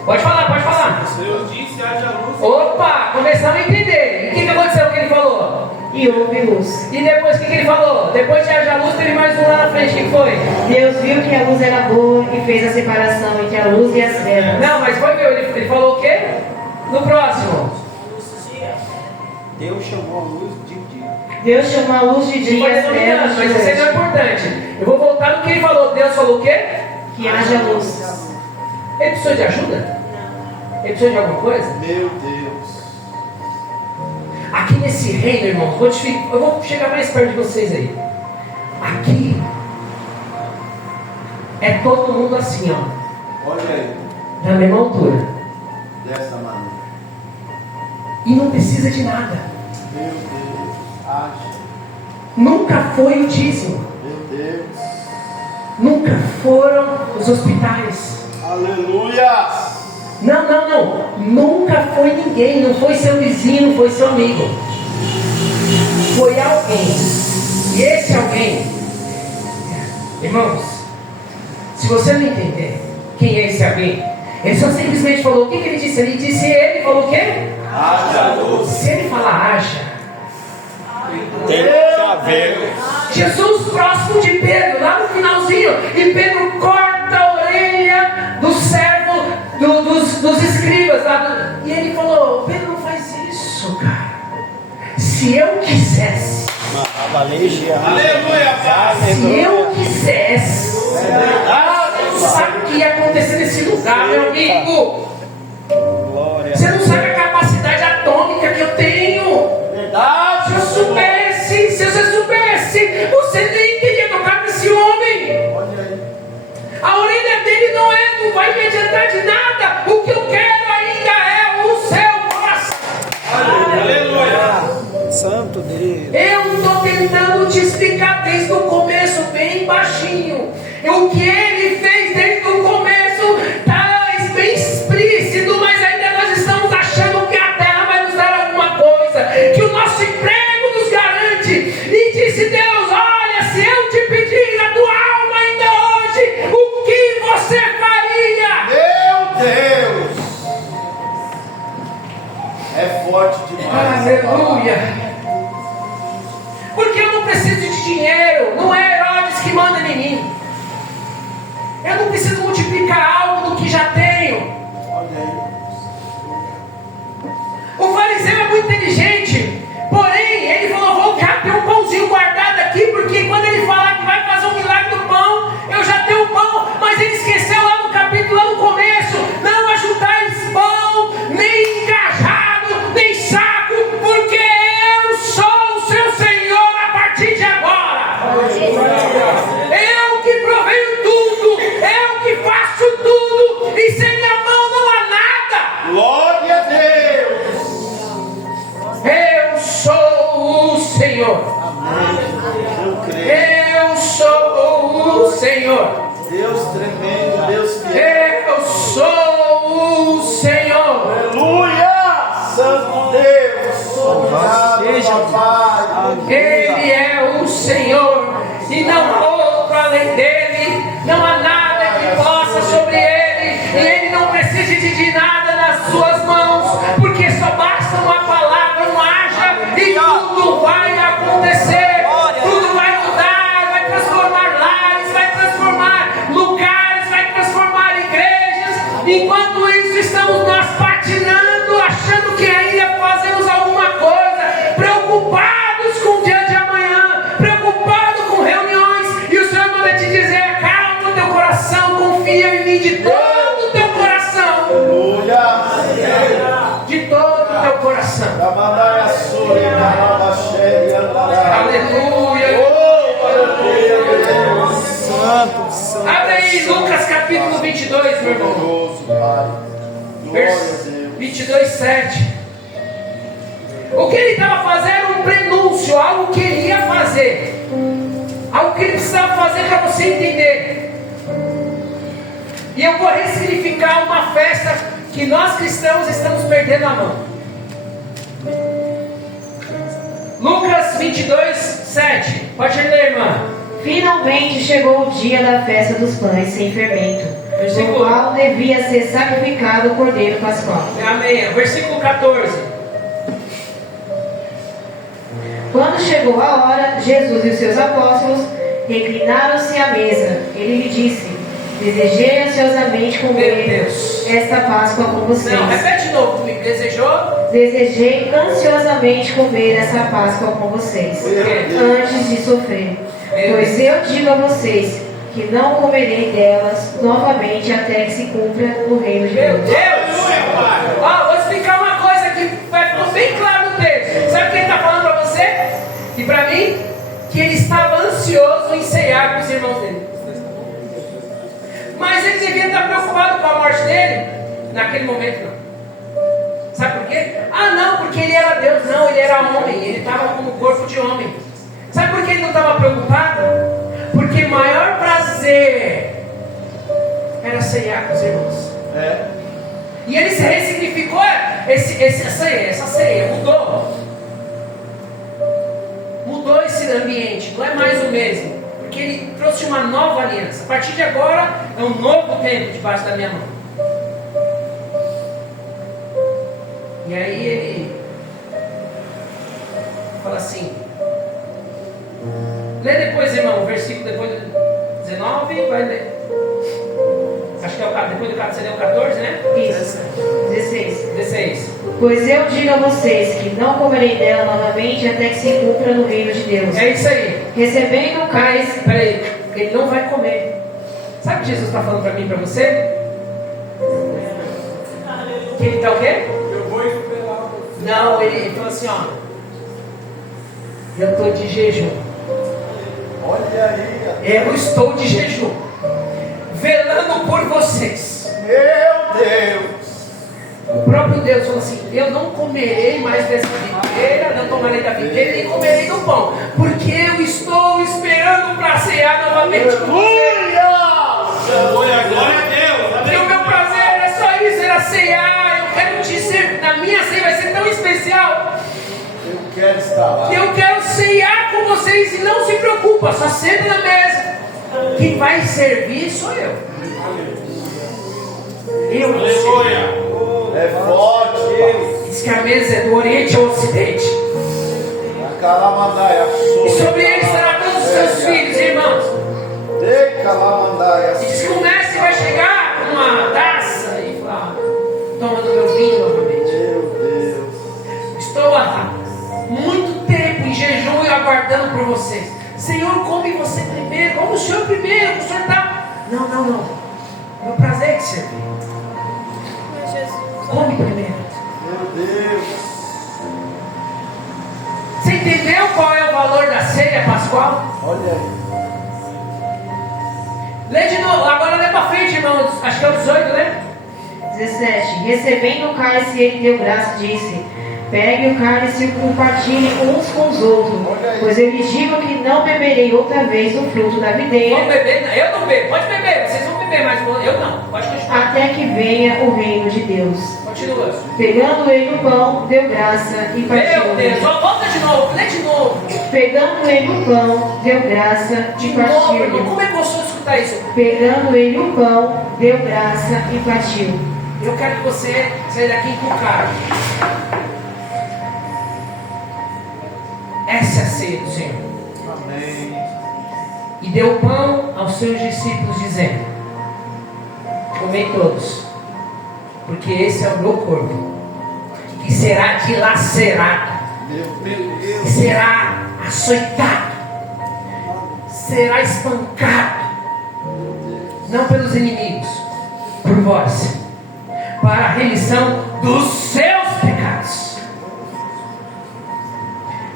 Pode falar. Deus disse: haja luz. Opa, começamos a entender. E o que aconteceu que ele falou? E houve luz. E depois o que ele falou? Depois de haja luz, teve mais um lá na frente. O que foi? Deus viu que a luz era boa e fez a separação entre a luz e as trevas. Não, mas foi meu. Ele falou o quê? No próximo. Deus chamou a luz de dia. Deus chamou a luz de Ele dia foi e as trevas denominando, de mas isso aí não é noite. importante. Eu vou voltar no que ele falou. Deus falou o quê? Que haja luz. Ele precisou de ajuda? Ele precisou de alguma coisa? Meu Deus. Aqui nesse reino, irmãos, eu vou chegar mais perto de vocês aí. Aqui é todo mundo assim, ó, Olha aí. na mesma altura. Dessa maneira. E não precisa de nada. Meu Deus. Haja. Nunca foi o dízimo. Meu Deus. Nunca foram os hospitais. Aleluia. Não. Nunca foi ninguém. Não foi seu vizinho, não foi seu amigo. Foi alguém. E esse alguém, irmãos, se você não entender quem é esse alguém, ele só simplesmente falou, o que ele disse? Ele falou o quê? Haja luz. Se ele falar haja, Deixa ver. Jesus próximo de Pedro, lá no finalzinho, e Pedro corta a orelha do servo, dos escribas lá e ele falou, Pedro, não faz isso, cara. Se eu quisesse, Aleluia, Pai. se eu quisesse, sabe o que ia acontecer nesse lugar, meu amigo? Você não sabe a capacidade atômica que eu tenho. Verdade. Se você soubesse, você nem teria tocado nesse homem. Olha aí. A orelha dele não vai me adiantar de nada. O que eu quero ainda é o seu coração. Aleluia. Santo Deus. Eu estou tentando te explicar desde o começo, bem baixinho. O que ele fez desde o começo está bem explícito, mas ainda nós estamos achando que a terra vai nos dar alguma coisa, que o nosso emprego nos garante. E disse Deus, olha, se eu te pedir a tua alma ainda hoje, o que você faria? Meu Deus. É forte demais. Aleluia. Porque eu não preciso de dinheiro, não é Herodes que manda em mim. Eu não preciso multiplicar algo do que já tenho. Olha aí. O fariseu é muito inteligente, porém ele falou, vou já ter um pãozinho guardado aqui, porque quando ele falar que vai fazer um milagre do pão, eu já tenho o pão. Mas ele esqueceu lá no capítulo, lá no começo, não ajuntais pão, nem cajado, nem saco, porque eu sou o seu Senhor a partir de agora. Eu que proveio tudo, eu que faço além dele, não há nada que possa sobre ele, e ele não precisa de nada nas suas mãos, porque só basta uma palavra, um haja, e tudo vai acontecer, tudo vai mudar, vai transformar lares, vai transformar lugares, vai transformar igrejas. Enquanto isso, estamos nós patinando, achando que ainda fazemos alguma coisa, preocupados com o dia de amanhã, preocupados com reuniões, e o Senhor manda te dizer: acalma o teu coração, confia em mim de todo o teu coração, de todo o teu coração. Aleluia. Abre aí Lucas capítulo 22, meu irmão. Verso 22, 7. O que ele estava fazendo era um prenúncio, algo que ele ia fazer, algo que ele precisava fazer para você entender. E eu vou ressignificar uma festa que nós cristãos estamos perdendo a mão. Lucas 22, 7. Pode ler, irmã. Finalmente chegou o dia da festa dos pães sem fermento, no qual devia ser sacrificado o cordeiro pascual. Amém. Versículo 14. Quando chegou a hora, Jesus e os seus apóstolos reclinaram-se à mesa. Ele lhe disse: desejei ansiosamente comer esta Páscoa com vocês. Não, repete de novo comigo. Desejou? Desejei ansiosamente comer essa Páscoa com vocês, antes de sofrer. Pois eu digo a vocês que não comerei delas novamente até que se cumpra no reino de Deus. Meu Deus! Ó, vou explicar uma coisa que ficou bem claro no texto. Sabe o que ele está falando para você? E para mim? Que ele estava ansioso em ceiar com os irmãos dele. Mas ele devia estar preocupado com a morte dele naquele momento, não. Sabe por quê? Ah, não, porque ele era Deus. Não, ele era homem. Ele estava como corpo de homem. Sabe por que ele não estava preocupado? Porque o maior prazer era ceiar com os irmãos. E ele se ressignificou essa ceia, mudou esse ambiente, não é mais o mesmo, porque ele trouxe uma nova aliança. A partir de agora é um novo tempo debaixo da minha mão. E aí ele fala assim, lê depois, irmão, o versículo depois do 19, vai ler. Acho que é depois do 14, você leu o 14, né? Isso. 16. Pois eu digo a vocês que não comerei dela novamente até que se cumpra no reino de Deus. É isso aí. Recebendo o cálice. Peraí, ele não vai comer. Sabe o que Jesus está falando para mim e para você? Que ele está o quê? Eu vou esperar. Não, ele falou assim, ó. Eu estou de jejum. Olha aí. Eu estou de jejum, velando por vocês. Meu Deus. O próprio Deus falou assim: eu não comerei mais dessa videira, não tomarei da videira, nem comerei do pão, porque eu estou esperando para cear novamente com vocês. Glória a Deus. Porque o meu prazer é só isso, era cear. Eu quero te ser, na minha ceia vai ser tão especial. Eu quero estar lá. Eu quero ceiar com vocês e não se preocupa, só senta na mesa. Quem vai servir sou eu. Eu vou servir. É forte. Diz que a mesa é do Oriente ao Ocidente. E sobre ele será todos os seus filhos, irmãos. E diz que o mestre vai chegar com uma taça e falar: toma do meu vinho novamente. Meu Deus. Estou há muito tempo em jejum e aguardando por vocês. Senhor, come você primeiro. Como o Senhor primeiro? O Senhor está... Não. Meu prazer é te servir. Come primeiro. Meu Deus. Você entendeu qual é o valor da ceia pascual? Olha aí. Lê de novo. Agora lê para frente, irmãos. Acho que é o 18, né? 17. Recebendo o cálice, ele deu graça e disse: pegue o cálice e compartilhem uns com os outros, pois eu lhes digo que não beberei outra vez do fruto da videira. Vamos beber? Eu não bebo. Pode beber. Vocês vão beber, mas eu não. Pode continuar. Até que venha o reino de Deus. Continua. Pegando ele o pão, deu graça e partiu. Meu Deus. Volta de novo. Lê de novo. Pegando ele o pão, deu graça e De novo, irmão, partiu. como é gostoso escutar isso. Pegando ele o pão, deu graça e partiu. Eu quero que você saia daqui encucado. Essa é a ceia do Senhor. Amém. E deu pão aos seus discípulos, dizendo: comei todos, porque esse é o meu corpo, que será dilacerado, Meu que Deus. será açoitado, será espancado, não pelos inimigos, por vós, para a remissão dos seus pecados.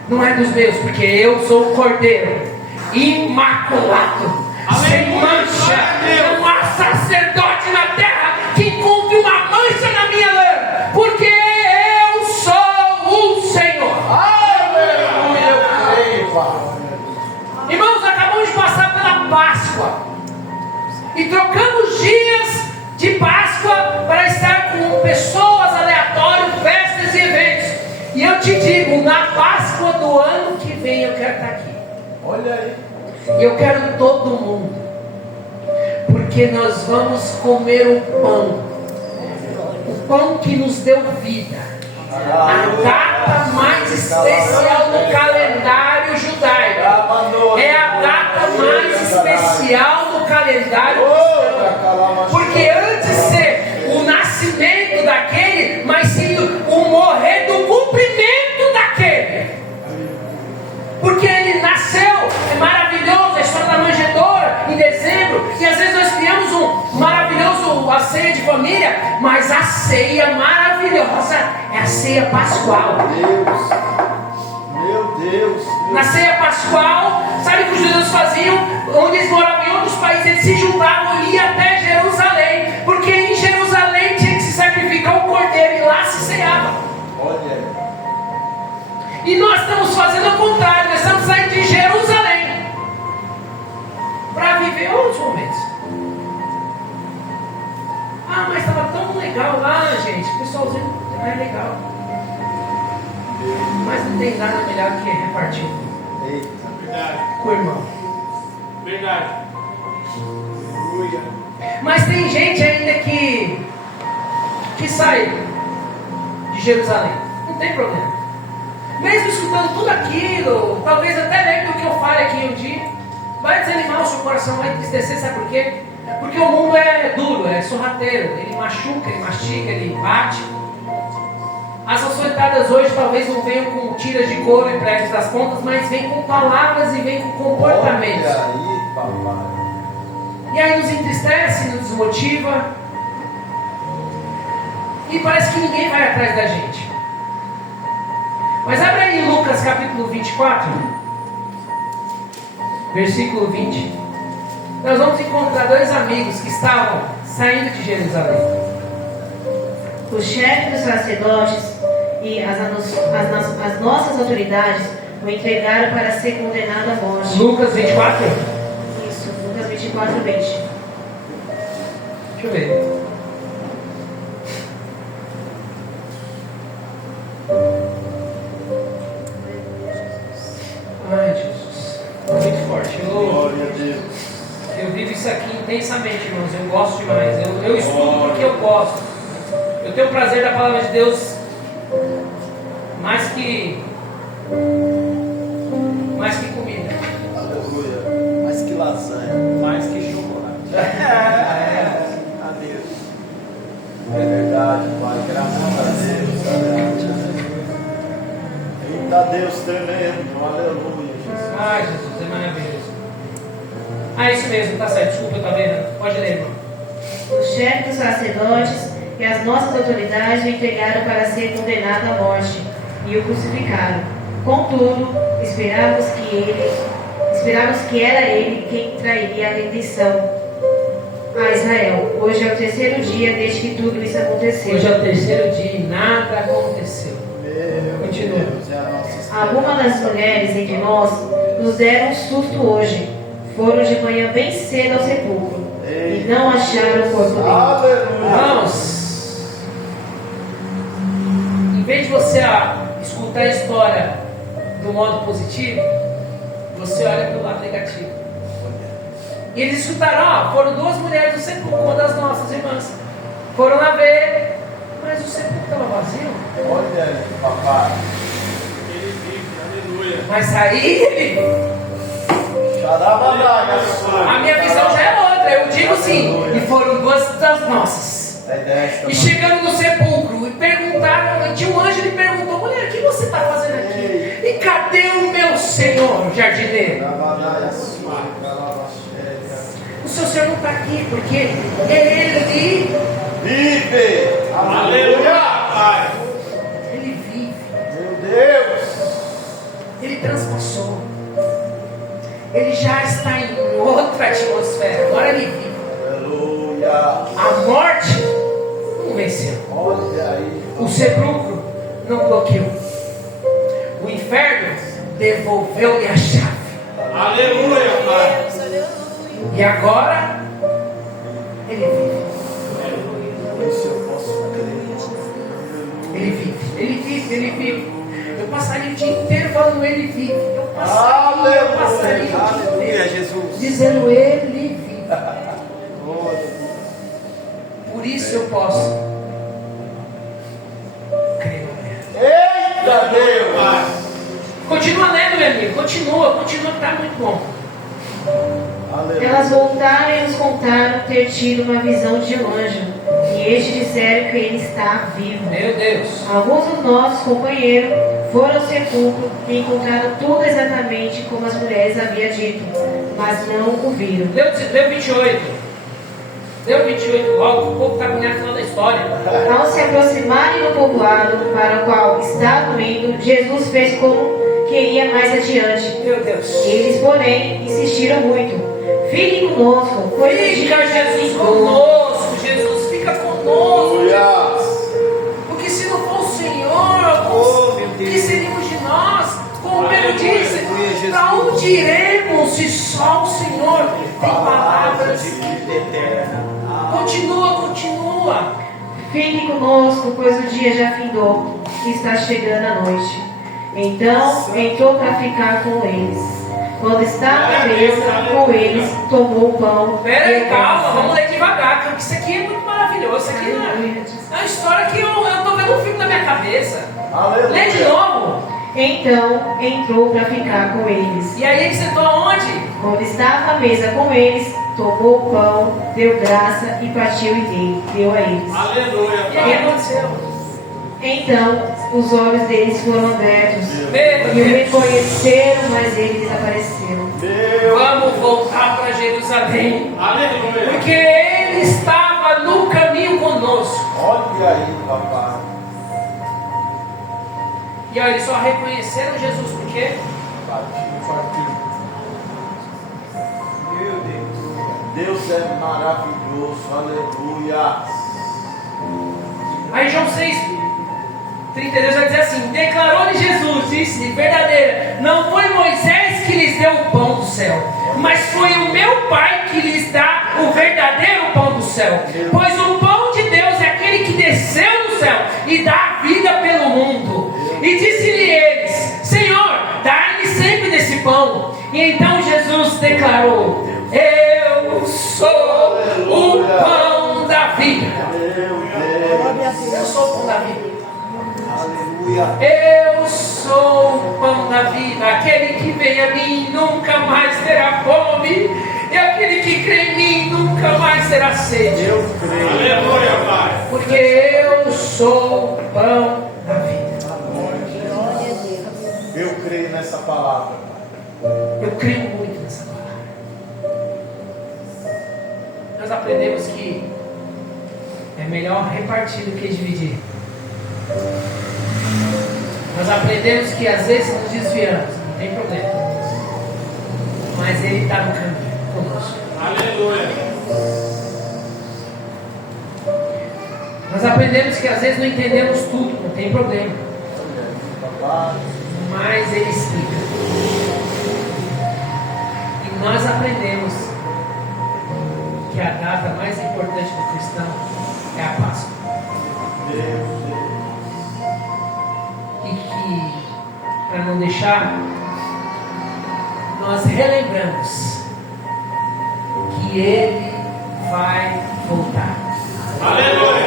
Não é dos meus, porque eu sou o Cordeiro imaculado, sem mancha. Não há sacerdote na terra que encontre uma mancha na minha lã, porque eu sou o Senhor. Aleluia, eu creio, Pai. Irmãos, acabamos de passar pela Páscoa e trocamos dias de Páscoa para estar com pessoas aleatórias, festas e eventos. E eu te digo, na Páscoa do ano que vem eu quero estar aqui. Olha aí. E eu quero todo mundo, porque nós vamos comer o pão que nos deu vida, a data mais especial no calendário judaico, é a data mais especial no calendário cristão, porque antes de ser o nascimento daquele, mas sim o morrer do cumprimento daquele, porque ele nasceu, é maravilhoso, a história da manjedoura em dezembro, e às vezes nós criamos um maravilhoso, a ceia de família, mas a ceia maravilhosa é a ceia pascual. Meu Deus. Na ceia pascual, sabe o que os judeus faziam? Onde eles moravam em outros países, eles se juntavam e iam até Jerusalém, porque em Jerusalém tinha que se sacrificar o cordeiro e lá se ceava. Olha aí. E nós estamos fazendo o contrário, nós estamos saindo de Jerusalém para viver outros momentos. Ah, mas estava tão legal lá, gente. O pessoalzinho é legal. Mas não tem nada melhor que repartir Eita. Verdade. com o irmão. Verdade. Aleluia. Mas tem gente ainda que sai de Jerusalém. Não tem problema. Mesmo escutando tudo aquilo, talvez até lembre do que eu fale aqui um dia, vai desanimar o seu coração, vai entristecer, sabe por quê? Porque o mundo é duro, é sorrateiro, ele machuca, ele mastiga, ele bate. As açoitadas hoje talvez não venham com tiras de couro e pregos das pontas, mas vêm com palavras e vêm com comportamentos. Olha aí, papai. E aí nos entristece, nos desmotiva. E parece que ninguém vai atrás da gente. Mas abre aí Lucas capítulo 24, versículo 20. Nós vamos encontrar dois amigos que estavam saindo de Jerusalém. O chefe dos sacerdotes e as nossas autoridades o entregaram para ser condenado à morte. Lucas 24. Isso, Lucas 24, 20. Deixa eu ver. Ai, Jesus. Muito forte. Glória a Deus. Eu vivo isso aqui intensamente, irmãos. Eu gosto demais. Eu estudo porque eu gosto. Eu tenho o prazer da palavra de Deus mais que comida. Aleluia. Mais que lasanha. Mais que chocolate. Adeus. É verdade, Pai. Graças a Deus. Eita Deus tremendo. Aleluia, Jesus. Ai, Jesus, é maravilhoso. Ah, isso mesmo, tá certo. Desculpa, eu estava errando. Pode ler, irmão. O chefe dos sacerdotes e as nossas autoridades o entregaram para ser condenado à morte e o crucificaram. Contudo, esperávamos que era ele quem trairia a redenção a Israel. Hoje é o terceiro dia desde que tudo isso aconteceu. Hoje é o terceiro dia e nada aconteceu. Meu Continua. Deus, é a nossa esperança. Algumas das mulheres entre nós nos deram um susto hoje. Foram de manhã bem cedo ao sepulcro e não acharam o corpo dele. Aleluia. Irmãos, em vez de você escutar a história do modo positivo, você olha pelo lado negativo. E eles escutaram, foram 2 mulheres do sepulcro, uma das nossas irmãs. Foram lá ver, mas o sepulcro estava vazio. Olha aí, papai. Ele vive, aleluia. Mas aí, a minha visão já é outra. Eu digo assim, e foram 2 das nossas. E chegando no sepulcro, e perguntaram, tinha um anjo que perguntou: mulher, o que você está fazendo aqui? E cadê o meu senhor, jardineiro? O seu senhor não está aqui, porque ele vive. Aleluia, Pai. Ele vive. Meu Deus. Ele transpassou. Ele já está em outra atmosfera. Agora ele vive. Aleluia. A morte não venceu. Olha aí. O sepulcro não bloqueou. O inferno devolveu-lhe a chave. Aleluia, Pai. E agora ele vive. Isso eu posso crer. Ele vive. Ele vive. Ele vive. Eu passaria o dia inteiro falando ele vive. Eu passaria o dia inteiro Jesus. dizendo ele vive. Por isso eu posso crer no Deus. Eita Deus! Continua lendo, meu amigo. Continua, que está muito bom. Aleluia. Elas voltaram e nos contaram ter tido uma visão de um anjo, e estes disseram que ele está vivo. Meu Deus. Alguns dos nossos companheiros foram ao sepulcro e encontraram tudo exatamente como as mulheres haviam dito, mas não o viram. Deu 28. Deu 28 logo, o povo está no final da história. Ao se aproximarem do povoado para o qual estavam indo, Jesus fez como que ia mais adiante. Meu Deus. Eles, porém, insistiram muito: fiquem conosco, pois Fica Jesus conosco. Jesus fica conosco. Aleluia. Porque se não for o Senhor, o que seríamos de nós? Como Pedro disse, para onde iremos se só o Senhor tem palavras? Continua. fiquem conosco, pois o dia já findou e está chegando a noite. Então entrou para ficar com eles. Quando estava à mesa com eles, tomou o pão. Pera aí, deu calma, graça. vamos ler devagar, porque isso aqui é muito maravilhoso. Isso aqui é uma história que eu estou vendo um filme na minha cabeça. Aleluia. Lê de novo. Então entrou para ficar com eles. E aí ele sentou aonde? Quando estava à mesa com eles, tomou o pão, deu graça e partiu e deu a eles. Aleluia, E aí Pai. aconteceu? Então os olhos deles foram abertos Meu e o Deus. reconheceram, mas ele desapareceu. Deus. Vamos voltar para Jerusalém. Aleluia. Porque ele estava no caminho conosco. Olha aí, papai. E olha, eles só reconheceram Jesus porque Partiu. Meu Deus. Deus é maravilhoso. Aleluia. aí João 6, 32 vai dizer assim: declarou-lhe Jesus, disse verdadeira, não foi Moisés que lhes deu o pão do céu, mas foi o meu Pai que lhes dá o verdadeiro pão do céu. Pois o pão de Deus é aquele que desceu do céu e dá vida pelo mundo. E disse-lhe eles: Senhor, dai-me sempre desse pão. E então Jesus declarou: eu sou o pão da vida. Eu sou o pão da vida. Aleluia. Eu sou o pão da vida. Aquele que vem a mim nunca mais terá fome, e aquele que crê em mim nunca mais terá sede. Eu creio. Aleluia, Pai. Porque eu sou o pão da vida. Eu creio nessa palavra. Eu creio muito nessa palavra. Nós aprendemos que é melhor repartir do que dividir. Nós aprendemos que às vezes nos desviamos, não tem problema. Mas Ele está no caminho conosco. Aleluia. Nós aprendemos que às vezes não entendemos tudo, não tem problema. Papai. Mas Ele explica. E nós aprendemos que a data mais importante do cristão é a Páscoa. Deus. E que, para não deixar nós relembramos que Ele vai voltar. Aleluia.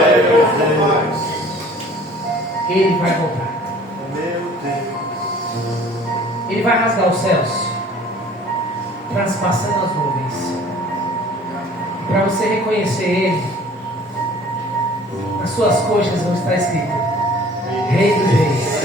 Ele vai voltar. Ele vai rasgar os céus, transpassando as nuvens. E para você reconhecer Ele, nas suas coxas não está escrito Rei dos Reis.